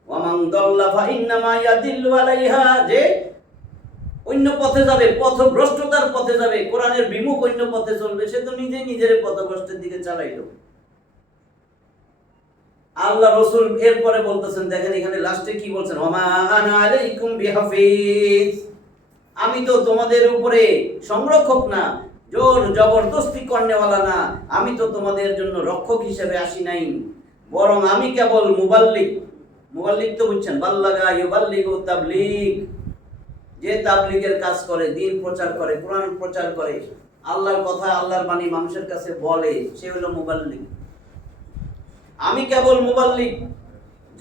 ওয়া মান দাল্লা ফাইন্নামা ইয়াদিল্লু আলাইহা, যে অন্য পথে যাবে, পথভ্রষ্টতার পথে যাবে, কোরআনের বিমুখ অন্য পথে চলবে, সে তো নিজেই নিজের পথভ্রষ্টের দিকে চালাইলো। আল্লাহ রাসূল এরপরে বলতেছেন, দেখেন এখানে লাস্টে কি বলছেন, ওমা আনা আলাইকুম বিহাফিজ, আমি তো তোমাদের উপরে সংরক্ষক না, জোর জবরদস্তি করনেওয়ালা না, আমি তো তোমাদের জন্য রক্ষক হিসেবে আসি নাই, বরং আমি কেবল মুবাল্লিগ। মুবাল্লিগ তো বুঝছেন, বাল্লাগা ইউবাল্লিগু তাবলীগ, যে তাবলীগের কাজ করে, দ্বীন প্রচার করে, কোরআন প্রচার করে, আল্লাহর কথা আল্লাহর বাণী মানুষের কাছে বলে, সে হলো মুবাল্লিগ। আমি কেবল মুবাল্লিগ,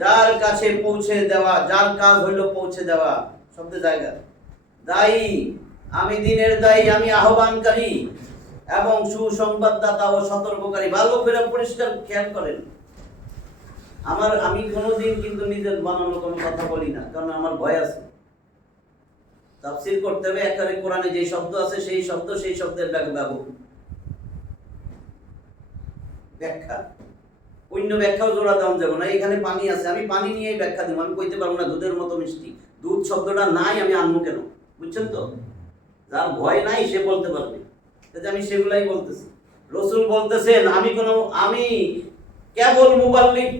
যার কাছে পৌঁছে দেওয়া, যার কাজ হইলো পৌঁছে দেওয়া, শব্দ জায়গা, দায়ী, আমি দ্বীনের দায়ী, আমি আহ্বানকারী এবং সুসংবাদদাতা ও সতর্ককারী। ভালো করে পরিষ্কার খেয়াল করেন, আমি কোনোদিন কিন্তু নিজের বানানো কোনো কথা বলি না, কারণ আমার ভয় আছে। তাফসীর করতে হবে একেবারে কোরআনে যে শব্দ আছে সেই শব্দের ব্যাখ্যা, অন্য ব্যাখ্যাও জোড়া দেওয়া যাবে না। এখানে পানি আছে, আমি পানি নিয়েই ব্যাখ্যা দিব, আমি কইতে পারবো না দুধের মতো মিষ্টি। দুধ শব্দটা নাই, আমি আনবো কেন? বুঝছেন তো? যার ভয় নাই সে বলতে পারবে, আমি সেগুলাই বলতেছি। রসুল বলতেছেন আমি কেবল মুবাল্লিগ,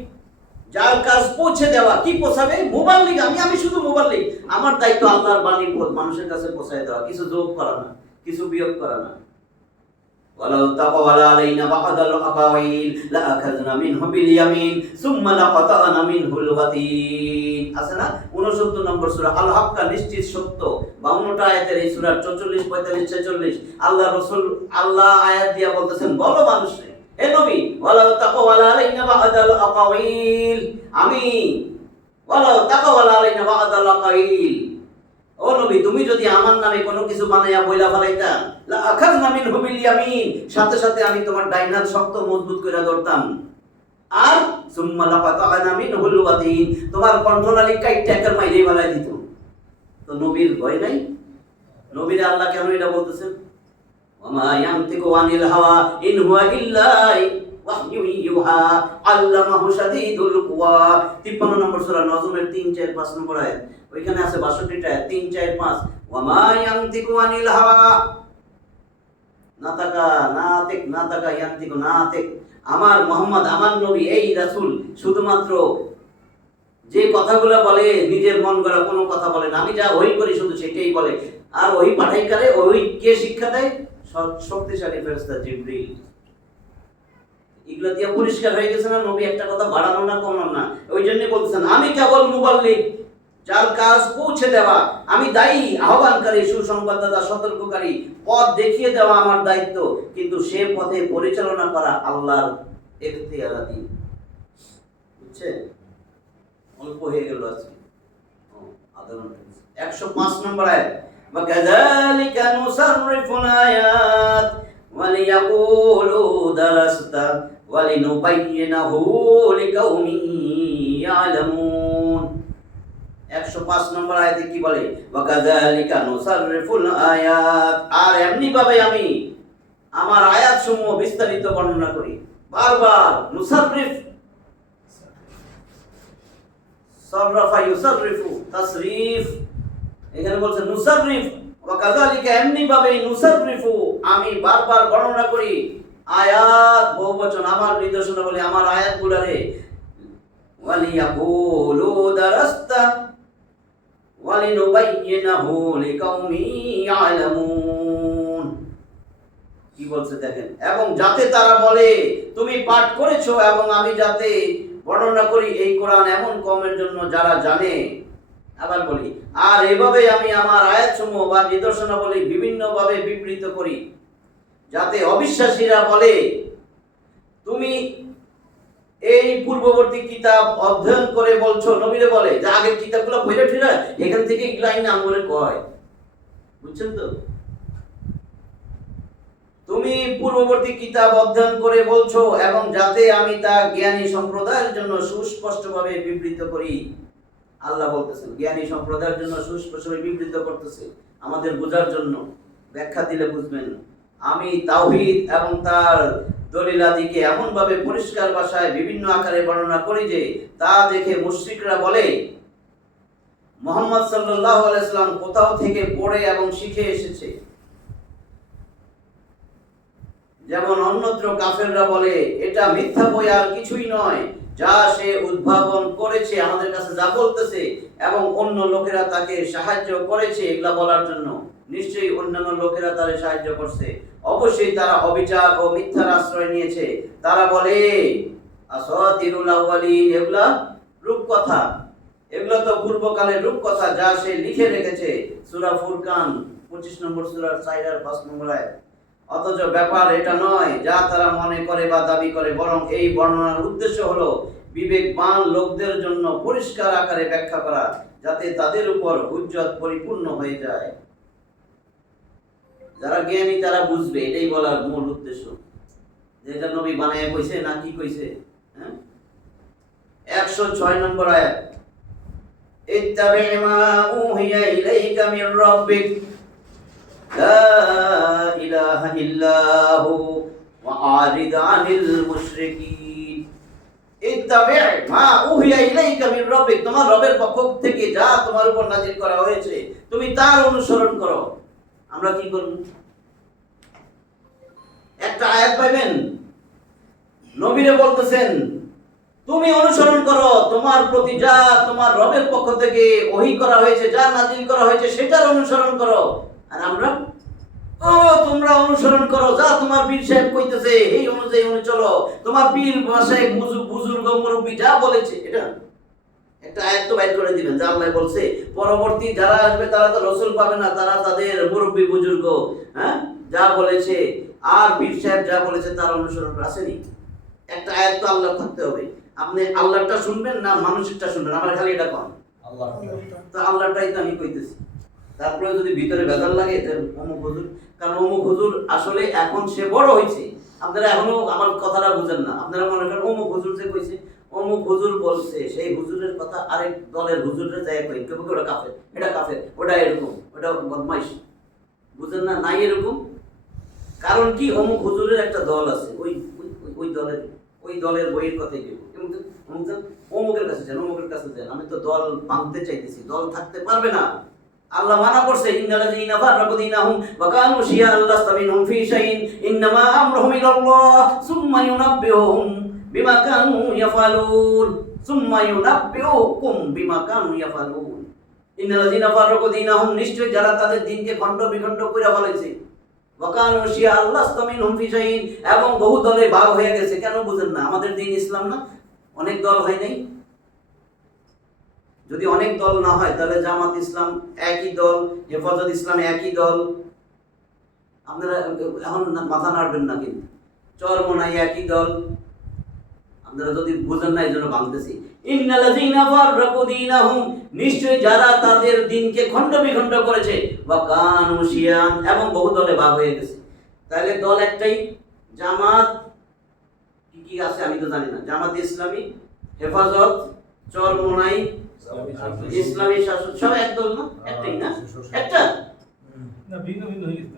যার কাজ পৌঁছে দেওয়া। কি পৌঁছাবে? মুবাল্লিগ। আমি শুধু মুবাল্লিগ। আমার দায়িত্ব আল্লাহর বাণী মানুষের কাছে পৌঁছায় দেওয়া, কিছু যোগ করা না, কিছু বিয়োগ করা না। ওয়ালাউ তাকাওয়ালা আলাইনা বা'দাল আকাওয়াইল লাআখাযনা মিনহু বিল ইয়ামিন সুম্মা লাকাতা'না মিনহুল ওয়াতিন। আছে না 69 নম্বর সূরা আল হাক্কা, নিশ্চিত সত্য। 52টা আয়াতের এই সূরার 44, 45, 46 আল্লাহ রাসূল আল্লাহ আয়াত দিয়া বলতেছেন, বলো মানুষে, হে নবী, ওয়ালাউ তাকাওয়ালা আলাইনা বা'দাল আকাওয়াইল, ওয়ালাউ তাকাওয়ালা আলাইনা বা'দাল আকাওয়াইল, ও নবী, তুমি যদি আমার নামে কোনো কিছু বানাইয়া বইলা ফেলাইতা, লা আখাযনা মিনহু বিল ইয়ামিন, সাথে সাথে আমি তোমার ডাইন হাত শক্ত মজবুত করে ধরতাম। আর সুম্মা লাকাতা'না মিনহুল ওয়াতিন, তোমার কণ্ঠনালী কাইট্টা একবার মাইরে ফেলাই দিত। তো নবীর ভয় নাই? নবীর আল্লাহ কেন এটা বলতেছেন? ওয়ামা ইয়ানতিকু আনিল হাওয়া ইন হুয়া ইল্লা ওয়াহয়ু ইউহা আল্লামাহু শাদীদুল কুওয়া। 53 নম্বর সূরা নজমের 3, 4, 5 নম্বর আয়াত। ওইখানে আছে 62টা আয়াত, 3, 4, 5। ওয়ামা ইয়ানতিকু আনিল হাওয়া, নাতাকা ইয়ানতিকু নাতিক। আমার মুহাম্মদ, আমার নবী, এই রাসূল শুধুমাত্র যে কথাগুলো বলে নিজের মন গড়া কোনো কথা বলে না। আমি যা ওহী করি শুধু সেটাই বলে। আর ওহী পাঠাই করে, ওহী কে শিক্ষা দেয়? শক্তিশালী ফেরেশতা জিবরিল। এগুলা দিয়ে পরিষ্কার হয়ে গেছে না নবী একটা কথা বাড়ানো না কমানো না। ওই জন্য বলতেছেন, আমি কেবল মুবাল্লিগ, যার কাজ পৌঁছে দেওয়া। আমি দায়ী, আহ্বানকারী, সুসংবাদদাতা, সতর্ককারী, পথ দেখিয়ে দেওয়া আমার দায়িত্ব, কিন্তু সে পথে পরিচালনা করা আল্লাহর ইখতিয়ারাতি। বুঝছে? অল্প হয়ে গেল আজকে, আধা ঘন্টা। 105 নম্বর আয়াত, ওয়া কাযালিকা নুসাররিফুল আয়াত ওয়া লিয়াকুলু দারাসতা ওয়া লিনুবাইয়িনাহু লিকাউমিন ইয়ালামুন। 105 নম্বর আয়াতে কি বলে? ওয়া কাযালিকা নুসাররিফুল আয়াত, আর এমনি ভাবে আমি আমার আয়াতসমূহ বিস্তারিত বর্ণনা করি। বারবার নুসাররিফ, সাররাফা ইউসাররিফু, তাসরিফ। এখানে বলছে নুসাররিফ, ওয়া কাযালিকা এমনি ভাবে নুসাররিফু, আমি বারবার বর্ণনা করি আয়াত, বহুবচন, আমার নিদর্শনা বলে আমার আয়াতগুলোরে। ওয়া লিয়াকুলু দারাসতা ওয়া লিনুবাইয়িনাহু লিকাউমিন ইয়ালামুন। কি বলছে দেখেন, এবং যাতে তারা বলে তুমি পাঠ করেছো, এবং আমি যাতে বর্ণনা করি এই কোরআন এমন কওমের জন্য যারা জানে। আবার বলি, আর এভাবে আমি আমার আয়াতসমূহ বা নিদর্শনাবলী বিভিন্নভাবে বিবৃত করি, যাতে অবিশ্বাসীরা বলে তুমি এই পূর্ববর্তী কিতাব অধ্যয়ন করে বলছো। নবীরে বলে যে আগের কিতাবগুলো পড়ে ঠিরা এখান থেকে লাইন আমলে কয়। বুঝছেন তো? তুমি পূর্ববর্তী কিতাব অধ্যয়ন করে বলছো, এবং যাতে আমি তা জ্ঞানী সম্প্রদায়ের জন্য সুস্পষ্টভাবে বিবৃত করি। আল্লাহ বলতেছেন জ্ঞানী সম্প্রদায়ের জন্য সুস্পষ্টভাবে বিবৃত করতেছে, আমাদের বোঝার জন্য। ব্যাখ্যা দিলে বুঝবেন। আমি তাওহীদ এবং তার দলিলাদিকে এমন ভাবে পরিষ্কার ভাষায় বিভিন্ন আকারে বর্ণনা করি যে তা দেখে মুশরিকরা বলে মুহাম্মদ সাল্লাল্লাহু আলাইহি সাল্লাম কোথাও থেকে পড়ে এবং শিখে এসেছে। যেমন অন্যত্র কাফেররা বলে এটা মিথ্যা বই আর কিছুই নয়, যা সে উদ্ভাবন করেছে, আমাদের কাছে যা বলতেছে, এবং অন্য লোকেরা তাকে সাহায্য করেছে এগুলা বলার জন্য। নিশ্চয়ই অন্যান্য লোকেরা তারে সাহায্য করছে, অবশ্যই তারা অবিচার ও মিথ্যার আশ্রয় নিয়েছে। তারা বলে আসাতিরুল আউয়ালিন, এগুলা রূপকথা, এগুলো তো পূর্বকালের রূপকথা যা সে লিখে রেখেছে। সূরা ফুরকান 25 নম্বর সূরার 4 আর 5 নম্বর আয়াত। অথচ ব্যাপার এটা নয় যা তারা মনে করে বা দাবি করে, বরং এই বর্ণনার উদ্দেশ্য হলো বিবেকবান লোকদের জন্য পরিষ্কার আকারে ব্যাখ্যা করা, যাতে তাদের উপর হুজ্জত পরিপূর্ণ হয়ে যায়। যারা জ্ঞানী তারা বুঝবে, এটাই বলার মূল উদ্দেশ্য। যেটা নবী বানায় কইছে না কি কইছে? 106 নম্বর আয়াত, ইত্তাবি মা উহিয়া ইলাইকা মির রাব্বিক লা ইলাহা ইল্লাহু ওয়া আরিদ আনিল মুশরিকিন। ইত্তাবি মা উহিয়া ইলাইকা মির রাব্বিক, তোমার রবের পক্ষ থেকে যা তোমার উপর নাযিল করা হয়েছে তুমি তার অনুসরণ করো। আমরা কি করব? একটা আয়াত পাইবেন নবীরে বলতেছেন তুমি অনুসরণ করো তোমার প্রতি যা তোমার রবের পক্ষ থেকে ওহী করা হয়েছে, যা নাযিল করা হয়েছে সেটার অনুসরণ করো। আর আমরা তোমরা অনুসরণ করো যা তোমার পীর সাহেব কইতেছে এই অনুযায়ী চলো, তোমার পীর মাশায়েখ বুজুর্গ মুরব্বি যা বলেছে। এটা একটা আয়াত তো বাইর করে দিবেন যে আল্লাহ বলছে পরবর্তী যারা আসবে তারা তো রাসূল পাবে না, তারা তাদের মুরব্বি বুজুর্গ যা বলেছে আর পীর সাহেব যা বলেছে তার অনুসরণ আসেনি। একটা আয়াত তো আল্লাহ থাকতে হবে। আপনি আল্লাহটা শুনবেন না মানুষেরটা শুনবেন? আমার খালি এটা কম আল্লাহ, তো আল্লাহটাই তো আমি কইতেছি। তারপরে যদি ভিতরে বেজার লাগে যে অমুক হুজুর, কারণ অমুক হুজুর আসলে এখন সে বড় হয়েছে, আপনারা এখনো আমার কথাটা বুঝেন না। আপনারা মনে করেন অমুক হুজুর যে কইছে অমুক হুজুর বলছে, সেই হুজুরের কথা আরেক দলের হুজুরের যায় কই কেউ ওটা কাফের, এটা কাফের, ওটা এরকম, ওটা বদমাইশ, বুঝেন না? নাই এরকম। কারণ কি অমুক হুজুরের একটা দল আছে, ওই দলের বইয়ের কথাই কেউ অমুকের কাছে যান, অমুকের কাছে যান। আমি তো দল ভাঙতে চাইতেছি, দল থাকতে পারবে না। আল্লাহ মানা করছে ইন্নাল্লাযীনা ফাররাকু দীনাহুম ওয়া কানু শিয়া'আন লাস্তা মিনহুম ফী শাইইন ইন্নামা আমরুহুম ইলাল্লাহ সুম্মা ইউনাব্বিউহুম বিমা কানু ইয়াফআলুন ইন্নাল্লাযীনা ফাররাকু দীনাহুম, নিশ্চয় যারা তাদের দ্বীনকে খণ্ড বিখণ্ড কইরা ফেলেছে, ওয়া কানু শিয়া'আন লাস্তা মিনহুম ফী শাইইন, এবং বহু দলে ভাগ হয়ে গেছে। কেন বুঝেন না? আমাদের দ্বীন ইসলাম না, অনেক দল হয় নাই। যদি অনেক দল না হয় তাহলে জামাত ইসলাম একই দল, হেফাজত ইসলাম একই দল। আপনারা এখন মাথা নাড়বেন না, কিন্তু চরমনাই একই দল। আপনারা যদি বুঝেন না এই জন্য ভাঙতেছি। ইন্নাল্লাযীনা ফাররাকু দীনাহুম, নিশ্চয় যারা তাদের দ্বীনকে খণ্ড বিখণ্ড করেছে, ওয়া কানু শিয়া'আন, এবং বহু দলে ভাগ হয়ে গেছে। তাহলে দল একটাই, জামাত কি কি আছে আমি তো জানি না, জামাত ইসলামী, হেফাজত, চরমনাই, ইসলামী শাসন, সব এক দল না? একটাই না? একটা না, ভিন্ন ভিন্ন হয়ে গেছে।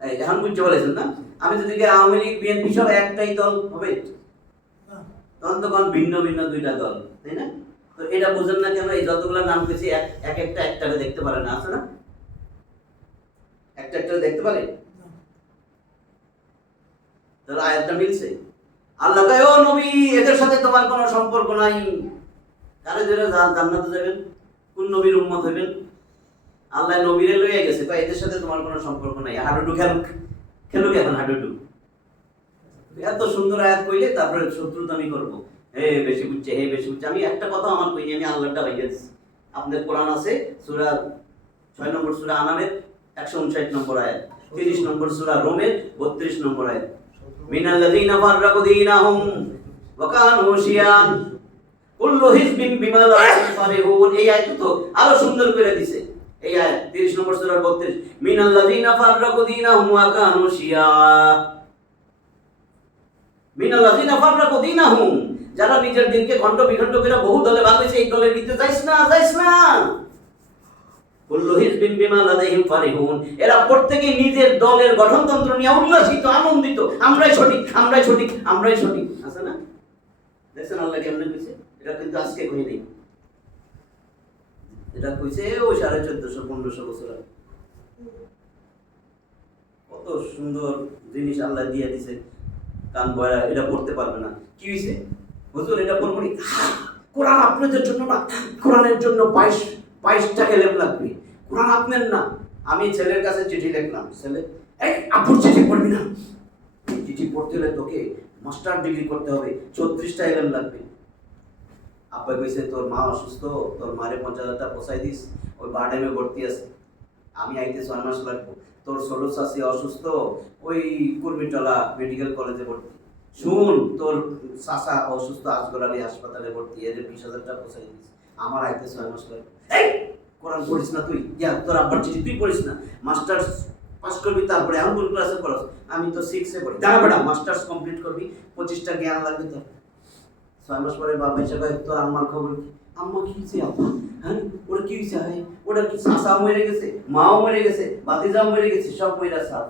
এই এখন বুঝতে পারছেন না? আমি যদি আওয়ামী লীগ বিএনপি সব একটাই দল হবে, তখন তো ভিন্ন ভিন্ন দুইটা দল, তাই না? তো এটা বুঝেন না কেন? এই যতগুলো নাম পেয়েছি এক একটা একটাকে দেখতে পারে না, আছে না? একটা একটা দেখতে পারে, তাহলে আয়াতটা মিলছে। আল্লাহ কয় ও নবী এদের সাথে তোমার কোনো সম্পর্ক নাই। কারে ধরে জান্নাতে যাবেন? কোন নবীর উম্মত হইবেন? আল্লাহ নবীরে লইয়া গেছে, কয় এদের সাথে তোমার কোনো সম্পর্ক নাই। হাডুডু খেলুক এখন হাডুডু। এত সুন্দর আয়াত কইলে তারপরে শত্রুতামি করব, হে বেশি বুঝছে, হে বেশি বুঝছে। আমি একটা কথা আমার কইনি, আমি আল্লাহটা বাইরে দিছি। আপনাদের কোরআন আছে সূরা 6 নম্বর সূরা আনামের 159 নম্বর আয়াত, 30 নম্বর সূরা রোমের 32 নম্বর আয়াত, মিনাল্লাযীনা ফাররাকু দীনাহুম ওয়া কানু শিয়া'আন কুল্লু হিজবিন বিমা লাহুম ফারিহুন। এই আয়াত তো আরো সুন্দর করে দিছে। এই আয়াত 30 নম্বর সূরা 32, মিনাল্লাযীনা ফাররাকু দীনাহুম ওয়া কানু শিয়া, মিনাল্লাযীনা ফাররাকু দীনাহুম, যারা নিজের দ্বীনকে খণ্ড বিখণ্ড করে বহু দলে ভাগ হয়েছে, এই দলের ভিতরে যাইস না। কুল্লু হিজবিন বিমা লাদাইহিম ফারিহুন, এরা প্রত্যেকই নিজের দলের গঠনতন্ত্র নিয়ে উল্লাসিত, আনন্দিত। আমরাই সঠিক, আমরাই সঠিক, আমরাই সঠিক, আছে না? দেখছেন আল্লাহ কেমনে কইছে? এটা কিন্তু আজকে কই নাই, এটা কইছে ওই 1450-1500 বছর আগে। কত সুন্দর জিনিস আল্লাহ দিয়ে দিছে, কান বয়রা এটা পড়তে পারবে না। কি হইছে হুজুর এটা পড়বো নি? কোরআন আপনাদের জন্য না, কোরআনের জন্য 22টা এলেম লাগবে, কোরআন আপনার না। আমি ছেলের কাছে চিঠি লিখলাম, ছেলে এই আব্বুর চিঠি পড়বি না, চিঠি পড়তে হলে তোকে মাস্টার ডিগ্রি করতে হবে, 34টা এলেম লাগবে। আব্বা কইছে তোর মা অসুস্থ, তোর মারে 50,000 টাকা পৌঁছাই দিস, ওই বারডেমে ভর্তি আছে, আমি আইতে 6 মাস লাগবো। তোর ষোলো চাষি অসুস্থ, ওই কুর্মিটলা মেডিকেল কলেজে ভর্তি। শুন তোর চাষা অসুস্থ, আজগর আলী হাসপাতালে ভর্তি, এর 20,000 টাকা পৌঁছাই দিস, আমার আইতে 6 মাস লাগবে। এই কোরআন পড়িস না তুই? ইয়া তোর আব্বার চিঠি তুই পড়িস না, মাস্টার্স পাস করবি তারপরে। এখন কোন ক্লাসে পড়াস? আমি তো 6-এ পড়ি। দাঁড়া বেটা, মাস্টার্স কমপ্লিট করবি, 25টা জ্ঞান লাগবে তোর। 6 মাস পরে বাবা এসে কয় তোর আম্মার খবর কি? আম্মা কি হয়েছে আব্বা? হ্যাঁ ওরা কি হয়েছে? হ্যাঁ ওটা কি চাষাও মরে গেছে, মাও মরে গেছে, বাতিজাও মরে গেছে, সব মরে সাফ।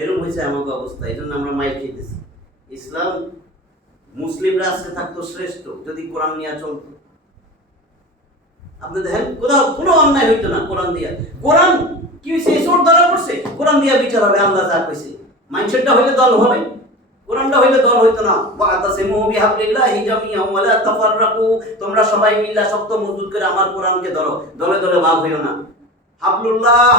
এরকম হয়েছে আমাকে অবস্থা, এই জন্য আমরা মাইক খেতেছি। ইসলাম মুসলিমরা আজকে থাকতো শ্রেষ্ঠ যদি কোরআন নিয়ে চলতো। আপনি দেখেন কোথাও কোনো অন্যায় হইতো না কোরআন দিয়া। কোরআন কি হয়েছে, চোর ধরা পড়ছে, কোরআন দিয়া বিচার হবে, আল্লাহ যা কইছে। মাইন্ডসেটটা হইলে দল হবে, কোরআনটা হইলে দল হইতো না। ওয়াতাসিমু বিহাবলিল্লাহি জামিআন ওয়া লা তাফাররাকু, তোমরা সবাই মিল্লা শক্ত মজবুত করে আমার কোরআনকে ধরো, দলে দলে ভাগ হইও না। হাবলুল্লাহ,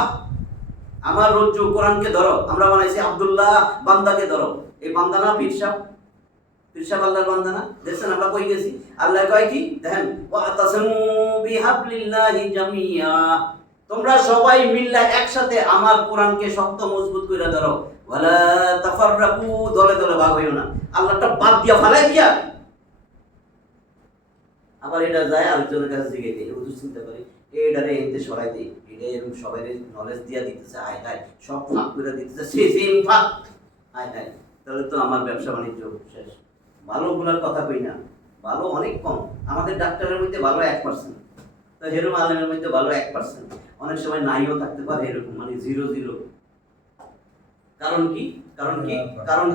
আমার রজ্জু, কোরআনকে ধরো। আমরা বানাইছি আব্দুল্লাহ, বান্দাকে ধরো। এই বান্দা না পীর সাহেব আল্লাহর বান্দা না? দেখছেন আমরা কই গেছি? আল্লাহ কয় কি দেখেন, ওয়াতাসিমু বিহাবলিল্লাহি জামিআ, তোমরা সবাই মিল্লা একসাথে আমার কোরআনকে শক্ত মজবুত করে ধরো। ওয়ালা তাফাররাকু, দলে দলে ভাগ হইও না। আল্লাহটা বাদ দিয়া ফালাই দিয়া আবার এটা যায় আরেকজনের কাছে জিগে দেয়, হুজুর চিন্তা করে এটারে এনতে সরাই দেই, এটা এরকম সবাই নলেজ দিয়া দিতেছে, আয় হায় সব ফাঁক করে দিতেছে, সেম ফাঁক, আয় হায়, তাহলে তো আমার ব্যবসা বাণিজ্য শেষ। ভালো গুলার কথা কই না, ভালো অনেক কম। আমাদের ডাক্তারের মধ্যে ভালো 1%, তো হেরম আলেমের মধ্যে ভালো 1%, অনেক সময় নাইও থাকতে পারে এরকম, মানে 0-0। কারণ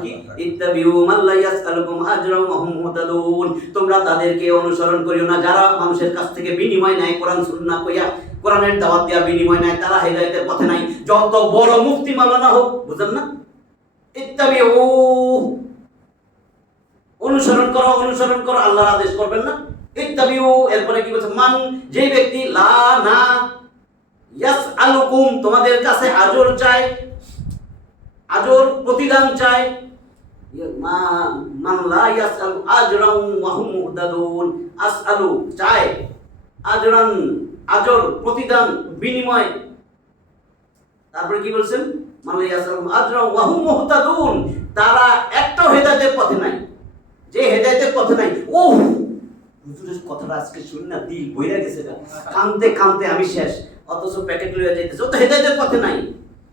কি? ইত্তাবিউ মান লা ইয়াসআলুকুম আজরান ওয়া হুম মুহতাদুন, তোমরা তাদেরকে অনুসরণ করিও না যারা মানুষের কাছ থেকে বিনিময় নেয়, কোরআন সুন্নাহ কইয়া কোরআনের দাওয়াত দিয়া বিনিময় নেয়, তারা হেদায়েতের পথে নাই। যত বড় মুফতি মাওলানা হোক, বুঝেন না? ইত্তাবিউ, অনুসরণ করো, আল্লাহর আদেশ করবেন না? ইত্তাবিউ, এরপরে কি বলছে? মান, যে ব্যক্তি লা না ইয়াসআলুকুম, তোমাদের কাছে আজর চায়, আজর প্রতিদান চায়। মান লা ইয়াসআলু আজরান ওয়া হুম মুহতাদুন, আসআলু চায়, আজরান আজর প্রতিদান বিনিময়। তারপরে কি বলছেন? মান লা ইয়াসআলু আজরান ওয়া হুম মুহতাদুন, তারা একটাও হেদায়েতের পথে নাই। যে হেদায়েতের পথে নাই, ওহ হুজুরের কথাটা আজকে শুন না দিল বইরা গেছে, কানতে আমি শেষ, অথচ প্যাকেট লইয়া যাইতেছে, ও তো হেদায়েতের পথে নাই।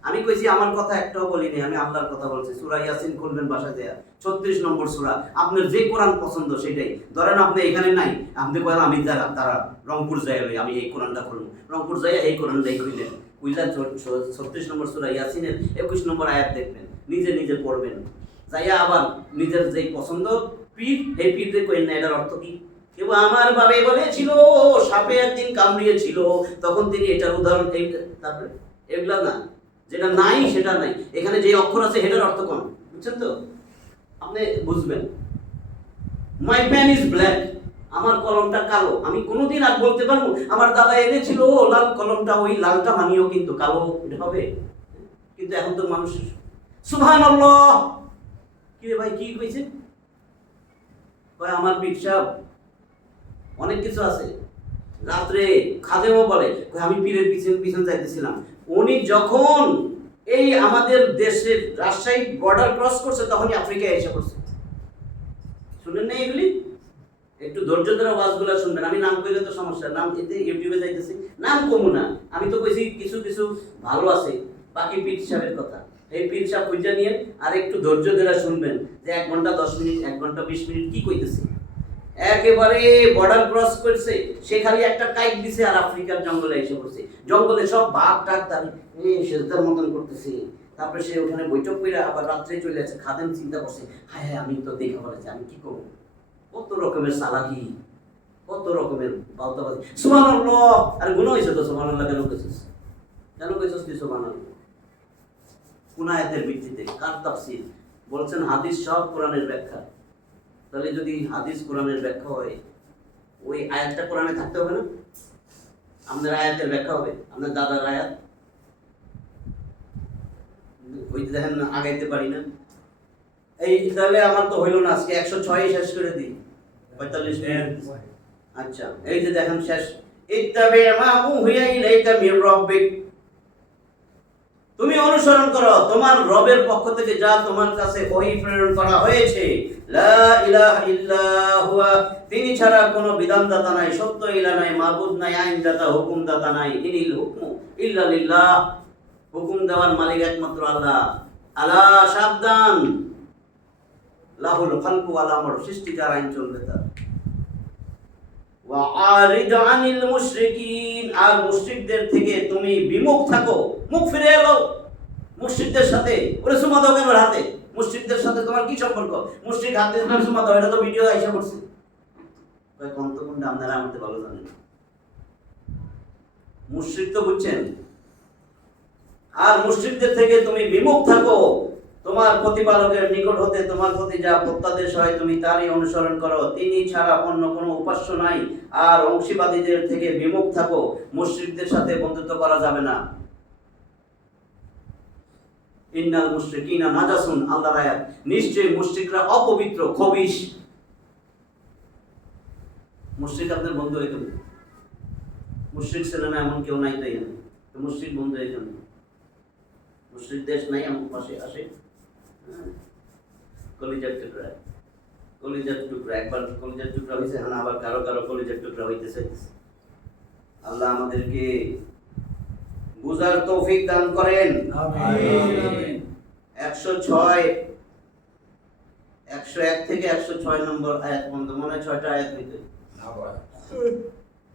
আমি কইছি আমার কথা একটাও বলিনি, আমি আল্লাহর কথা বলছি। সূরা ইয়াসিন খুলবেন বাসায় দেয়া, 36 নম্বর সূরা। আপনার যে কোরআন পছন্দ সেটাই ধরেন। আপনি এখানে নাই, আপনি কইলেন আমি তারা রংপুর যাই, আমি এই কোরআনটা খুলবো, রংপুর যাই এই কোরআনটাই খুললেন, বুঝলেন? 36 নম্বর সূরা ইয়াসিনের 21 নম্বর আয়াত দেখবেন, নিজে পড়বেন, যাইয়া আবার নিজের যেই পছন্দ পীর, এই পীরদের কইেন না এটার অর্থ কি। কেউ আমার বাবে বলেছিল সাপে একদিন কামড়িয়েছিল, তখন তিনি এটার উদাহরণ, তারপরে এগুলা না, যেটা নাই সেটা নাই। এখানে যে অক্ষর আছে সেটার অর্থ কোন, বুঝছেন তো? আপনি বুঝবেন। মাই পেন ইজ ব্ল্যাক, আমার কলমটা কালো। আমি কোনোদিন আর বলতে পারবো আমার দাদা এনেছিল লাল কলমটা, ওই লালটা মানিও কিন্তু কালো এটা হবে। কিন্তু এখন তো মানুষ সুবহানাল্লাহ, কি রে ভাই কি কইছে? ভাই আমার পীর সাহেব অনেক কিছু আছে। রাত্রে খাদেমও বলে আমি পীরের পিছন যাইতেছিলাম, উনি যখন এই আমাদের দেশের রাজশাহী বর্ডার ক্রস করছে তখনই আফ্রিকায় এসে পড়ছে। শুনেন না এগুলি? একটু ধৈর্য ধরে ওয়াজগুলো শুনবেন। আমি নাম কইলে তো সমস্যা, নাম এতে ইউটিউবে যাইতেছি, নাম কমু না। আমি তো কইছি কিছু ভালো আছে, বাকি পীর সাহেবের কথা। এই পীর সাহেব খুঁজে নিয়ে আর একটু ধৈর্য ধরে শুনবেন যে 1 ঘন্টা 10 মিনিট, 1 ঘন্টা 20 মিনিট কি কইতেছে। একেবারে বর্ডার ক্রস করছে, সে খালি একটা কাইট দিছে আর আফ্রিকার জঙ্গলে এসে পড়ছে। জঙ্গলে সব বাঘ টাক সেজদার মতন করতেছে। তারপরে সে ওখানে বৈঠক করে আবার রাত্রে চলে যাচ্ছে। খাদেম চিন্তা করছে, হায় আমি তো দেখা বলেছি, আমি কি করবো? কত রকমের চালাকি, কত রকমের বাউতাবাজি। সুবহানাল্লাহ, আর গুনাহ হইছে তো। সুবহানাল্লাহ কেন কইছিস তুই সুবহানাল্লাহ? কোন আয়াতের ভিত্তিতে? কার তাফসীর? বলছেন হাদিস সব কোরআনের ব্যাখ্যা। তাহলে যদি হাদিস কোরআনের ব্যাখ্যা হয়, ওই আয়াতটা কোরআনে থাকতে হবে না? আমাদের আয়াতের ব্যাখ্যা হবে, আমাদের দাদার আয়াত হইতে দেখেন না, আগাইতে পারি না। এই তাহলে আমার তো হইল না, আজকে 106 শেষ করে দিই, 45 মিনিট। আচ্ছা, এই যে দেখেন শেষ। ইত্তাবি মা উহিয়া ইলাইকা মির রাব্বিক, তুমি অনুসরণ করো তোমার রবের পক্ষ থেকে যা তোমার কাছে ওহী প্রেরণ করা হয়েছে। লা ইলাহা ইল্লা হুয়া, তিনি ছাড়া কোনো বিধানদাতা নাই, সত্য ইলা নাই, মাবুদ নাই, আইনদাতা, হুকুমদাতা নাই। ইনিল হুকমু ইল্লা লিল্লাহ, হুকুম দেওয়ার মালিক একমাত্র আল্লাহ। আলা, সাবধান, লাহুল খালকু ওয়াল আমর, সৃষ্টিকার, আইন চলবে তার। ওয়া আরিদ আনিল মুশরিকিন, আর মুশরিকদের থেকে তুমি বিমুখ থাকো, মুখ ফিরে এলো মুশরিকদের সাথে। ওরে সুমা দাও কেন হাতে, মুশরিকদের সাথে তোমার কি সম্পর্ক? মুশরিক হাত দিয়ে সুমা দাও, এটা তো ভিডিও আইসা করছে। কন্ত কোনটা আপনারা আমাদের ভালো জানেন। মুশরিক তো বুঝছেন। আর মুশরিকদের থেকে তুমি বিমুখ থাকো, তোমার প্রতিপালকের নিকট হতে তোমার প্রতি যা প্রত্যাদেশ হয় তুমি তারই অনুসরণ করো, তিনি ছাড়া অন্য কোনো উপাস্য নাই। আর অংশীবাদীদের থেকে বিমুখ থাকো, মুশরিকদের সাথে বন্ধুত্ব করা যাবে না। ইন্নাল মুশরিকিনা নাজাসুন, আল্লাহর আয়াত। নিশ্চয়ই মুশরিকরা অপবিত্র, খবিশ। মুশরিক আপনার বন্ধু হইতে হবে। মুশরিক ছিল না এমন কেউ নাই, তাই না? মুশরিক বন্ধু হইতে হবে। মুশরিক দেশ নাই আমার পাশে আসে, কলিজার টুকরা, কলিজার টুকরা। একবার কলিজার টুকরা হয়েছে, হ্যাঁ আবার কারো কারো কলিজার টুকরা হইতেছে। আল্লাহ আমাদেরকে বুঝার তৌফিক দান করেন। আমিন। 101 থেকে 106 নম্বর আয়াত পর্যন্ত, মনে হয় 6টা আয়াত হইতে।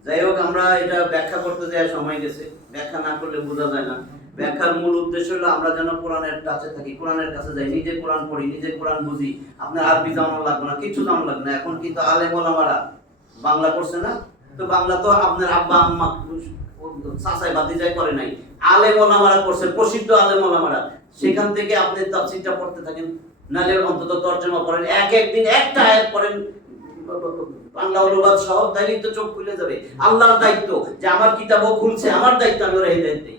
যাই হোক, আমরা এটা ব্যাখ্যা করতে যাওয়ার সময় গেছে, ব্যাখ্যা না করলে বোঝা যায় না। ব্যাখ্যার মূল উদ্দেশ্য হলো আমরা যেন কোরআনের কাছে থাকি, কোরআনের কাছে যাই, নিজে কোরআন পড়ি, নিজে কোরআন বুঝি। আপনার আরবি জানা লাগবে না, কিছু জানা লাগবে না। এখন কিন্তু আলেম ওলামারা বাংলা করছে না, তো বাংলা তো আপনার আব্বা আম্মা চাচাই ভাতিজাই করে নাই, আলেম ওলামারা করছে, প্রসিদ্ধ আলেম ওলামারা। সেখান থেকে আপনি তাফসীরটা পড়তে থাকেন, নালে অন্তত তরজমা করেন, একদিন একটা আয়াত পড়েন বাংলা অনুবাদ সহ, তাইলেই তো চোখ খুলে যাবে। আল্লাহর দায়িত্ব যে আমার কিতাবও খুলছে, আমার দায়িত্ব আমি ওরা হিদায়াত দেই।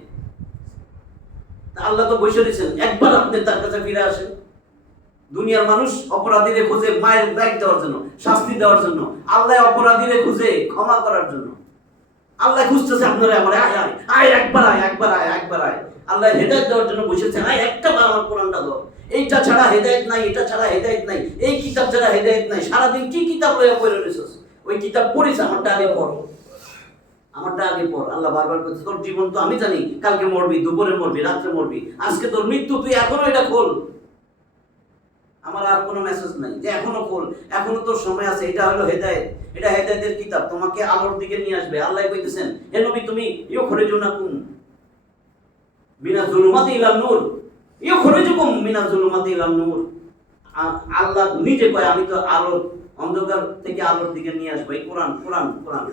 আল্লাহ তো বসে দিয়েছেন, একবার আপনি তার কাছে ফিরে আসেন। দুনিয়ার মানুষ অপরাধীরে খুঁজে মায়ের দায়িত্ব দেওয়ার জন্য, শাস্তি দেওয়ার জন্য। আল্লাহ অপরাধীরে খুঁজে ক্ষমা করার জন্য। আল্লাহ খুঁজতেছে আপনারা, আমার আয় আয় আয়, একবার আয়, একবার আয়, একবার আয়। আল্লাহ হেদায়েত দেওয়ার জন্য বসেছেন, আয় একটা বার আমার কোরআনটা দাও। এইটা ছাড়া হেদায়েত নাই, এটা ছাড়া হেদায়েত নাই, এই কিতাব ছাড়া হেদায়েত নাই। সারাদিন কি কিতাব লইয়া পড়ে রইছস? ওই কিতাব পড়িস, আমারটা আগে পড়, আমারটা আগে পড়। আল্লাহ বারবার বলছে, তোর জীবন তো আমি জানি, কালকে মরবি, দুপুরে মরবি, রাত্রে মরবি, আজকে তোর মৃত্যু, তুই এখনো এটা খোল। আমার আর কোনো মেসেজ নাই যে এখনো খোল, এখনো তোর সময় আছে। এটা হলো হেদায়েত, এটা হেদায়েতের কিতাব, তোমাকে আলোর দিকে নিয়ে আসবে। আল্লাহ কইতেছেন, হে নবী তুমি ইউখরিজুনাকুম মিনাজ জুলুমাতি ইলান নূর, ইউখরিজুকুম মিনাজ জুলুমাতি ইলান নূর। আল্লাহ নিজে কয়, আমি তো আলোর অন্ধকার থেকে আলোর দিকে নিয়ে আসবো। এই কোরআন, কোরআন, কোরআন,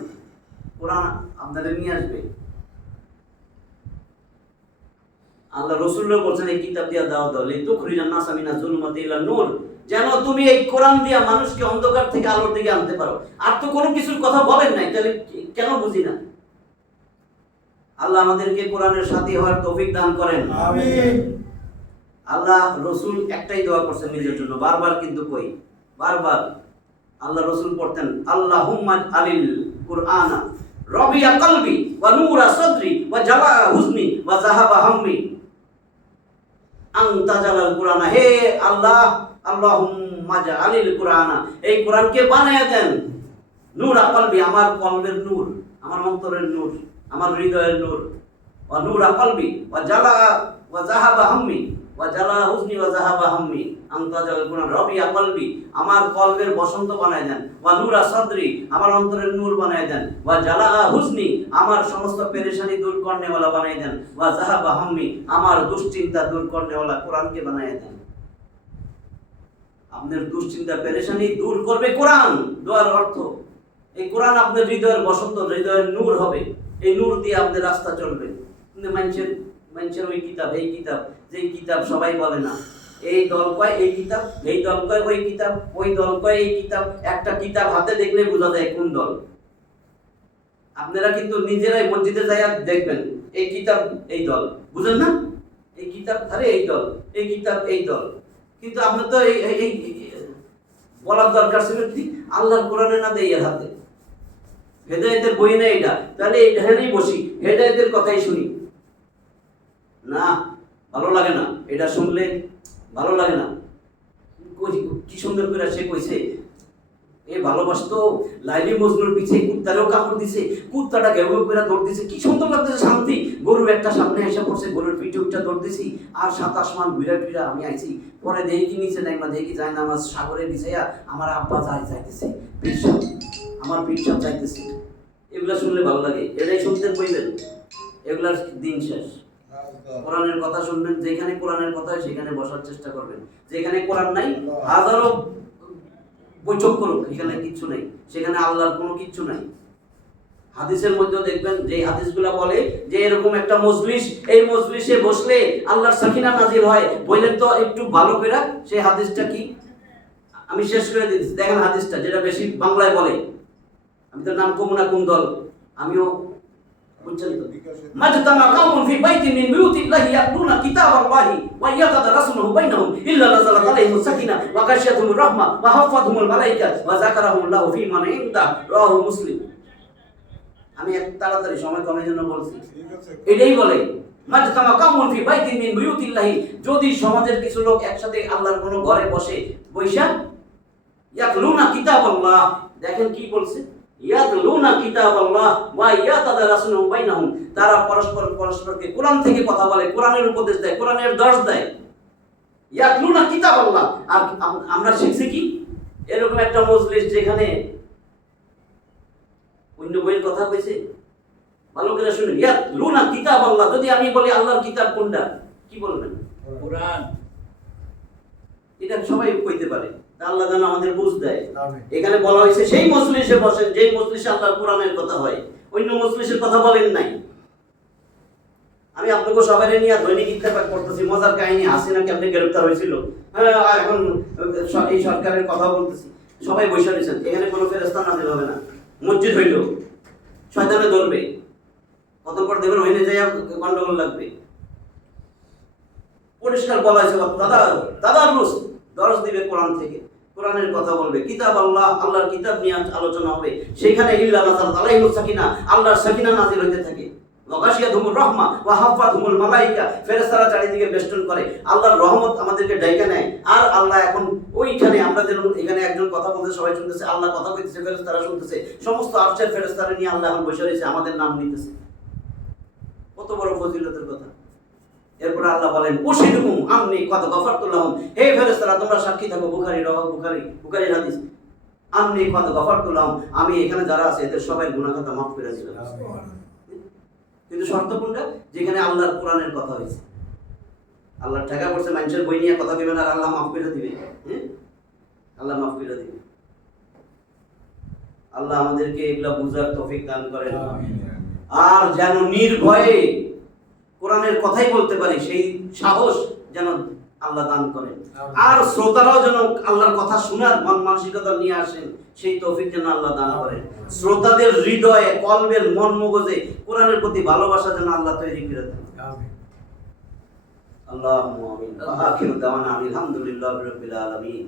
কোরআন আপনাদের নিয়ে আসবে। আল্লাহ রাসূলও বলেন এই কিতাব দিয়া দাও দাও, লিতুখরিজান নাসা মিনাজ জুলুমাতি ইলান নূর, যেন তুমি এই কোরআন দিয়া মানুষকে অন্ধকার থেকে আলোর দিকে আনতে পারো। আর তো কোনো কিছুর কথা বলেন নাই, তাহলে কেন বুঝি না? আল্লাহ আমাদেরকে কোরআনের সাথী হওয়ার তৌফিক দান করেন। আমিন। আল্লাহ রাসূল একটাই দোয়া করছেন নিজের জন্য, বারবার কিন্তু কই, বারবার আল্লাহ রাসূল পড়তেন, আল্লাহুম্মা আলিল কুরআনা রবিয়া কলবি ওয়া নূরা সাদরি ওয়া জালা হুজনি ওয়া যাহাবা হাম্মি। আনতা জালাল কুরআনা, হে আল্লাহ, আল্লাহুম্মা জাআলিল কুরআনা, এই কোরআনকে বানায়া দেন নূরা কলবি, আমার কলবের নূর, আমার অন্তরের নূর, আমার হৃদয়ের নূর। ওয়া নূরা কলবি ওয়া জালা ওয়া যাহাবা হাম্মি ওয়া জালা হুজনি ওয়া যাহাবা হাম্মি। আনতা জালাল কুরআন রবিয়া কলবি, আমার কলবের বসন্ত বানায় দেন। ওয়া নূরা সাদরি, আমার অন্তরের নূর বানায় দেন। ওয়া জালা হুজনি, আমার সমস্ত পেরেশানি দূর করনেওয়ালা বানায় দেন। ওয়া যাহাবা হাম্মি, আমার দুশ্চিন্তা দূর করনেওয়ালা কোরআনকে বানায় দেন। আপনার দুশ্চিন্তা পেরেশানি দূর করবে কোরআন, দোয়ার অর্থ। এই কোরআন আপনার হৃদয়ের বসন্ত, হৃদয়ের নূর হবে। এই নূর দিয়ে আপনার রাস্তা চলবে। কিন্তু মানুষের ওই কিতাব, এই কিতাব, যে কিতাব সবাই বলে না, এই দল কয় এই কিতাব, এই দল কয় ওই কিতাব, ওই দল কয় এই কিতাব। একটা কিতাব হাতে দেখলে বোঝা যায় কোন দল। আপনারা কিন্তু নিজেরাই মসজিদে যাইয়া দেখবেন, এই কিতাব এই দল, বুঝেন না? এই কিতাব আরে এই দল, এই কিতাব এই দল। কিন্তু আপনার তো এই বলার দরকার ছিল কি, আল্লাহর কোরআনে না দেয় এর হাতে। হেদায়েতের বই না এটা, তাহলে এখানেই বসি, হেদায়েতের কথাই শুনি না, ভালো লাগে না। এটা শুনলে ভালো লাগে না। কি সুন্দর করে সে কইছে, এ ভালোবাসতো লাইলি মজনুর পিছে কুত্তারেও কামড় দিছে, কুত্তাটা ঘেউ ঘেউ করে দৌড় দিছে, কি সুন্দর লাগতেছে, শান্তি। গরুর একটা সামনে এসে পড়ছে, গরুর পিঠে উঠটা দৌড় দিছি, আর 27 মান ঘুরা ফিরা আমি আইছি। পরে দেখি কি নিচে নাই, দেখি যায় না, আমার সাগরে বিছাইয়া আমার আব্বা যাইতেছে, পিরসাব, আমার পিরসাব যাইতেছে। এগুলা শুনলে ভালো লাগে, এটাই শুনতে বইবেন, এগুলার দিন শেষ। কোরআনের কথা শুনবেন, যেখানে কোরআনের কথা হয় সেখানে বসার চেষ্টা করবেন। যেখানে কোরআন নাই হাজারো বৈঠক করুক, এখানে কিচ্ছু নেই, সেখানে আল্লাহর কোনো কিচ্ছু নাই। হাদিসের মধ্যে দেখবেন যে হাদিসগুলো বলে যে এরকম একটা মজলিস, এই মজলিসে বসলে আল্লাহর সাকিনা নাজিল হয়। বললেন তো একটু ভালো করে সেই হাদিসটা কি, আমি শেষ করে দিচ্ছি। দেখেন হাদিসটা, যেটা বেশি বাংলায় বলে, আমি তো নাম কমু না কোন দল, আমিও বুঝছেন তো। মাজতামা কাউমুন ফি বাইতিন মিন বুয়ুতিল্লাহি ইয়াতলুনা কিতাবাল্লাহি ওয়া ইয়াতাদারাসুনাহু বাইনাহুম ইল্লা নাযালাত আলাইহিmus সাকিনা ওয়া গাশিয়াতুহুমুর রাহমা ওয়া হাফাতুহুমুল মালায়েকা ওয়া যাকারাহুমুল্লাহু ফি মান ইনদা, রাওয়াহু মুসলিম। আমি এক তাড়াতাড়ি সময় কমের জন্য বলছি, এটাই বলে মাজতামা কাউমুন ফি বাইতিন মিন বুয়ুতিল্লাহি, যদি সমাজের কিছু লোক একসাথে আল্লাহর কোনো ঘরে বসে বৈশা ইয়াতলুনা কিতাবাল্লাহ, দেখেন কি বলছে, ইয়াতলুনা কিতাবাল্লাহ ওয়া ইয়াতাদারাসুনাহু বাইনাহুম, তারা পরস্পরকে কোরআন থেকে কথা বলে, কোরআনের উপদেশ দেয়, কোরআনের দর্শ দেয়। ইয়াতলুনা কিতাবাল্লাহ। আর আমরা শিখছি কি, এরকম একটা মজলিস যেখানে অন্য বইয়ের কথা কইছে, ভালো করে শুনুন। ইয়াতলুনা কিতাবাল্লাহ, যদি আমি বলি আল্লাহর কিতাব কোনটা, কি বলবেন? কোরআন। এটা সবাই কইতে পারে, আল্লাহ যেন আমাদের বুঝ দেয়। এখানে বলা হয়েছে সেই মজলিসে বসেন যেই মজলিসে আল্লাহর কোরআনের কথা হয়, অন্য মজলিসের কথা বলেন নাই। আমি আপনাকে সবাই নিয়ে দৈনিক ইত্তেফাক করতেছি, মজার কাহিনী, হাসিনা কেমনে গ্রেফতার হয়েছিল, এখন এই সরকারের কথা বলতেছি, সবাই বসে রয়েছেন, এখানে কোনো ফেরেশতা নাযিল হবে না। মসজিদ হইল, শয়তানে ধরবে, কত পর দেবেন হইলে যাই গন্ডগোল লাগবে। পরিষ্কার বলা হয়েছে দাদা দরজ দিবে কোরআন থেকে, কোরআনের কথা বলবে, কিতাব আল্লাহ, আল্লাহর কিতাব নিয়ে আলোচনা হবে, সেখানে ইল্লা নাযালাত আলাইহিmus সাকিনা, আল্লাহর সাকিনা নাযিল হইতে থাকে। ওয়া গাশিয়াতুহুমুর রাহমা ওয়া হাফাতুহুমুল মালায়েকা, ফেরেশতারা চারিদিকে বেষ্টন করে, আল্লাহর রহমত আমাদেরকে ডাইকা নেয়। আর আল্লাহ এখন ওইখানে, আমরা যেন এখানে একজন কথা বলতে সবাই শুনতেছে, আল্লাহ কথা কইতেছে, ফেরেশতারা শুনতেছে, সমস্ত আরশের ফেরেশতারা নিয়ে আল্লাহ এখন বসে রয়েছে, আমাদের নাম নিতেছে। কত বড় ফজিলতের কথা। এরপর আল্লাহ বলেন উশহিদুকুম আন্নী কদ গফারতু লাহুম, হে ফেরেশতারা তোমরা সাক্ষী থাকো, বুখারীর হাদিস, আন্নী কদ গফারতু লাহুম, আমি এখানে যারা আছে এদের সবাই গুনাহ খাতা মাফ করে দিলাম। কিন্তু শর্ত কোনটা, যেখানে আল্লাহর কোরআনের কথা হয়েছে। আল্লাহ টাকা পড়ছে, মানুষের বই নিয়ে কথা কইবেন আর আল্লাহ মাফ করে দিবে। হ্যাঁ, আল্লাহ মাফ করে দিবে। আল্লাহ আমাদেরকে এগুলা বুঝার তৌফিক দান করেন, আর যেন নির্ভয়ে কোরআনের কথাই বলতে পারি সেই সাহস যেন আল্লাহ দান করেন। আর শ্রোতারাও যেন আল্লাহর কথা শোনার মন মানসিকতা নিয়ে আসেন, সেই তৌফিক যেন আল্লাহ দান করেন। শ্রোতাদের হৃদয়ে, কলবের, মন মগজে কোরআনের প্রতি ভালোবাসা যেন আল্লাহ তৈরি করে দেন। আল্লাহুম্মা আমিন। ওয়া আখিরু দাওয়ানা আলহামদুলিল্লাহি রাব্বিল আলামিন।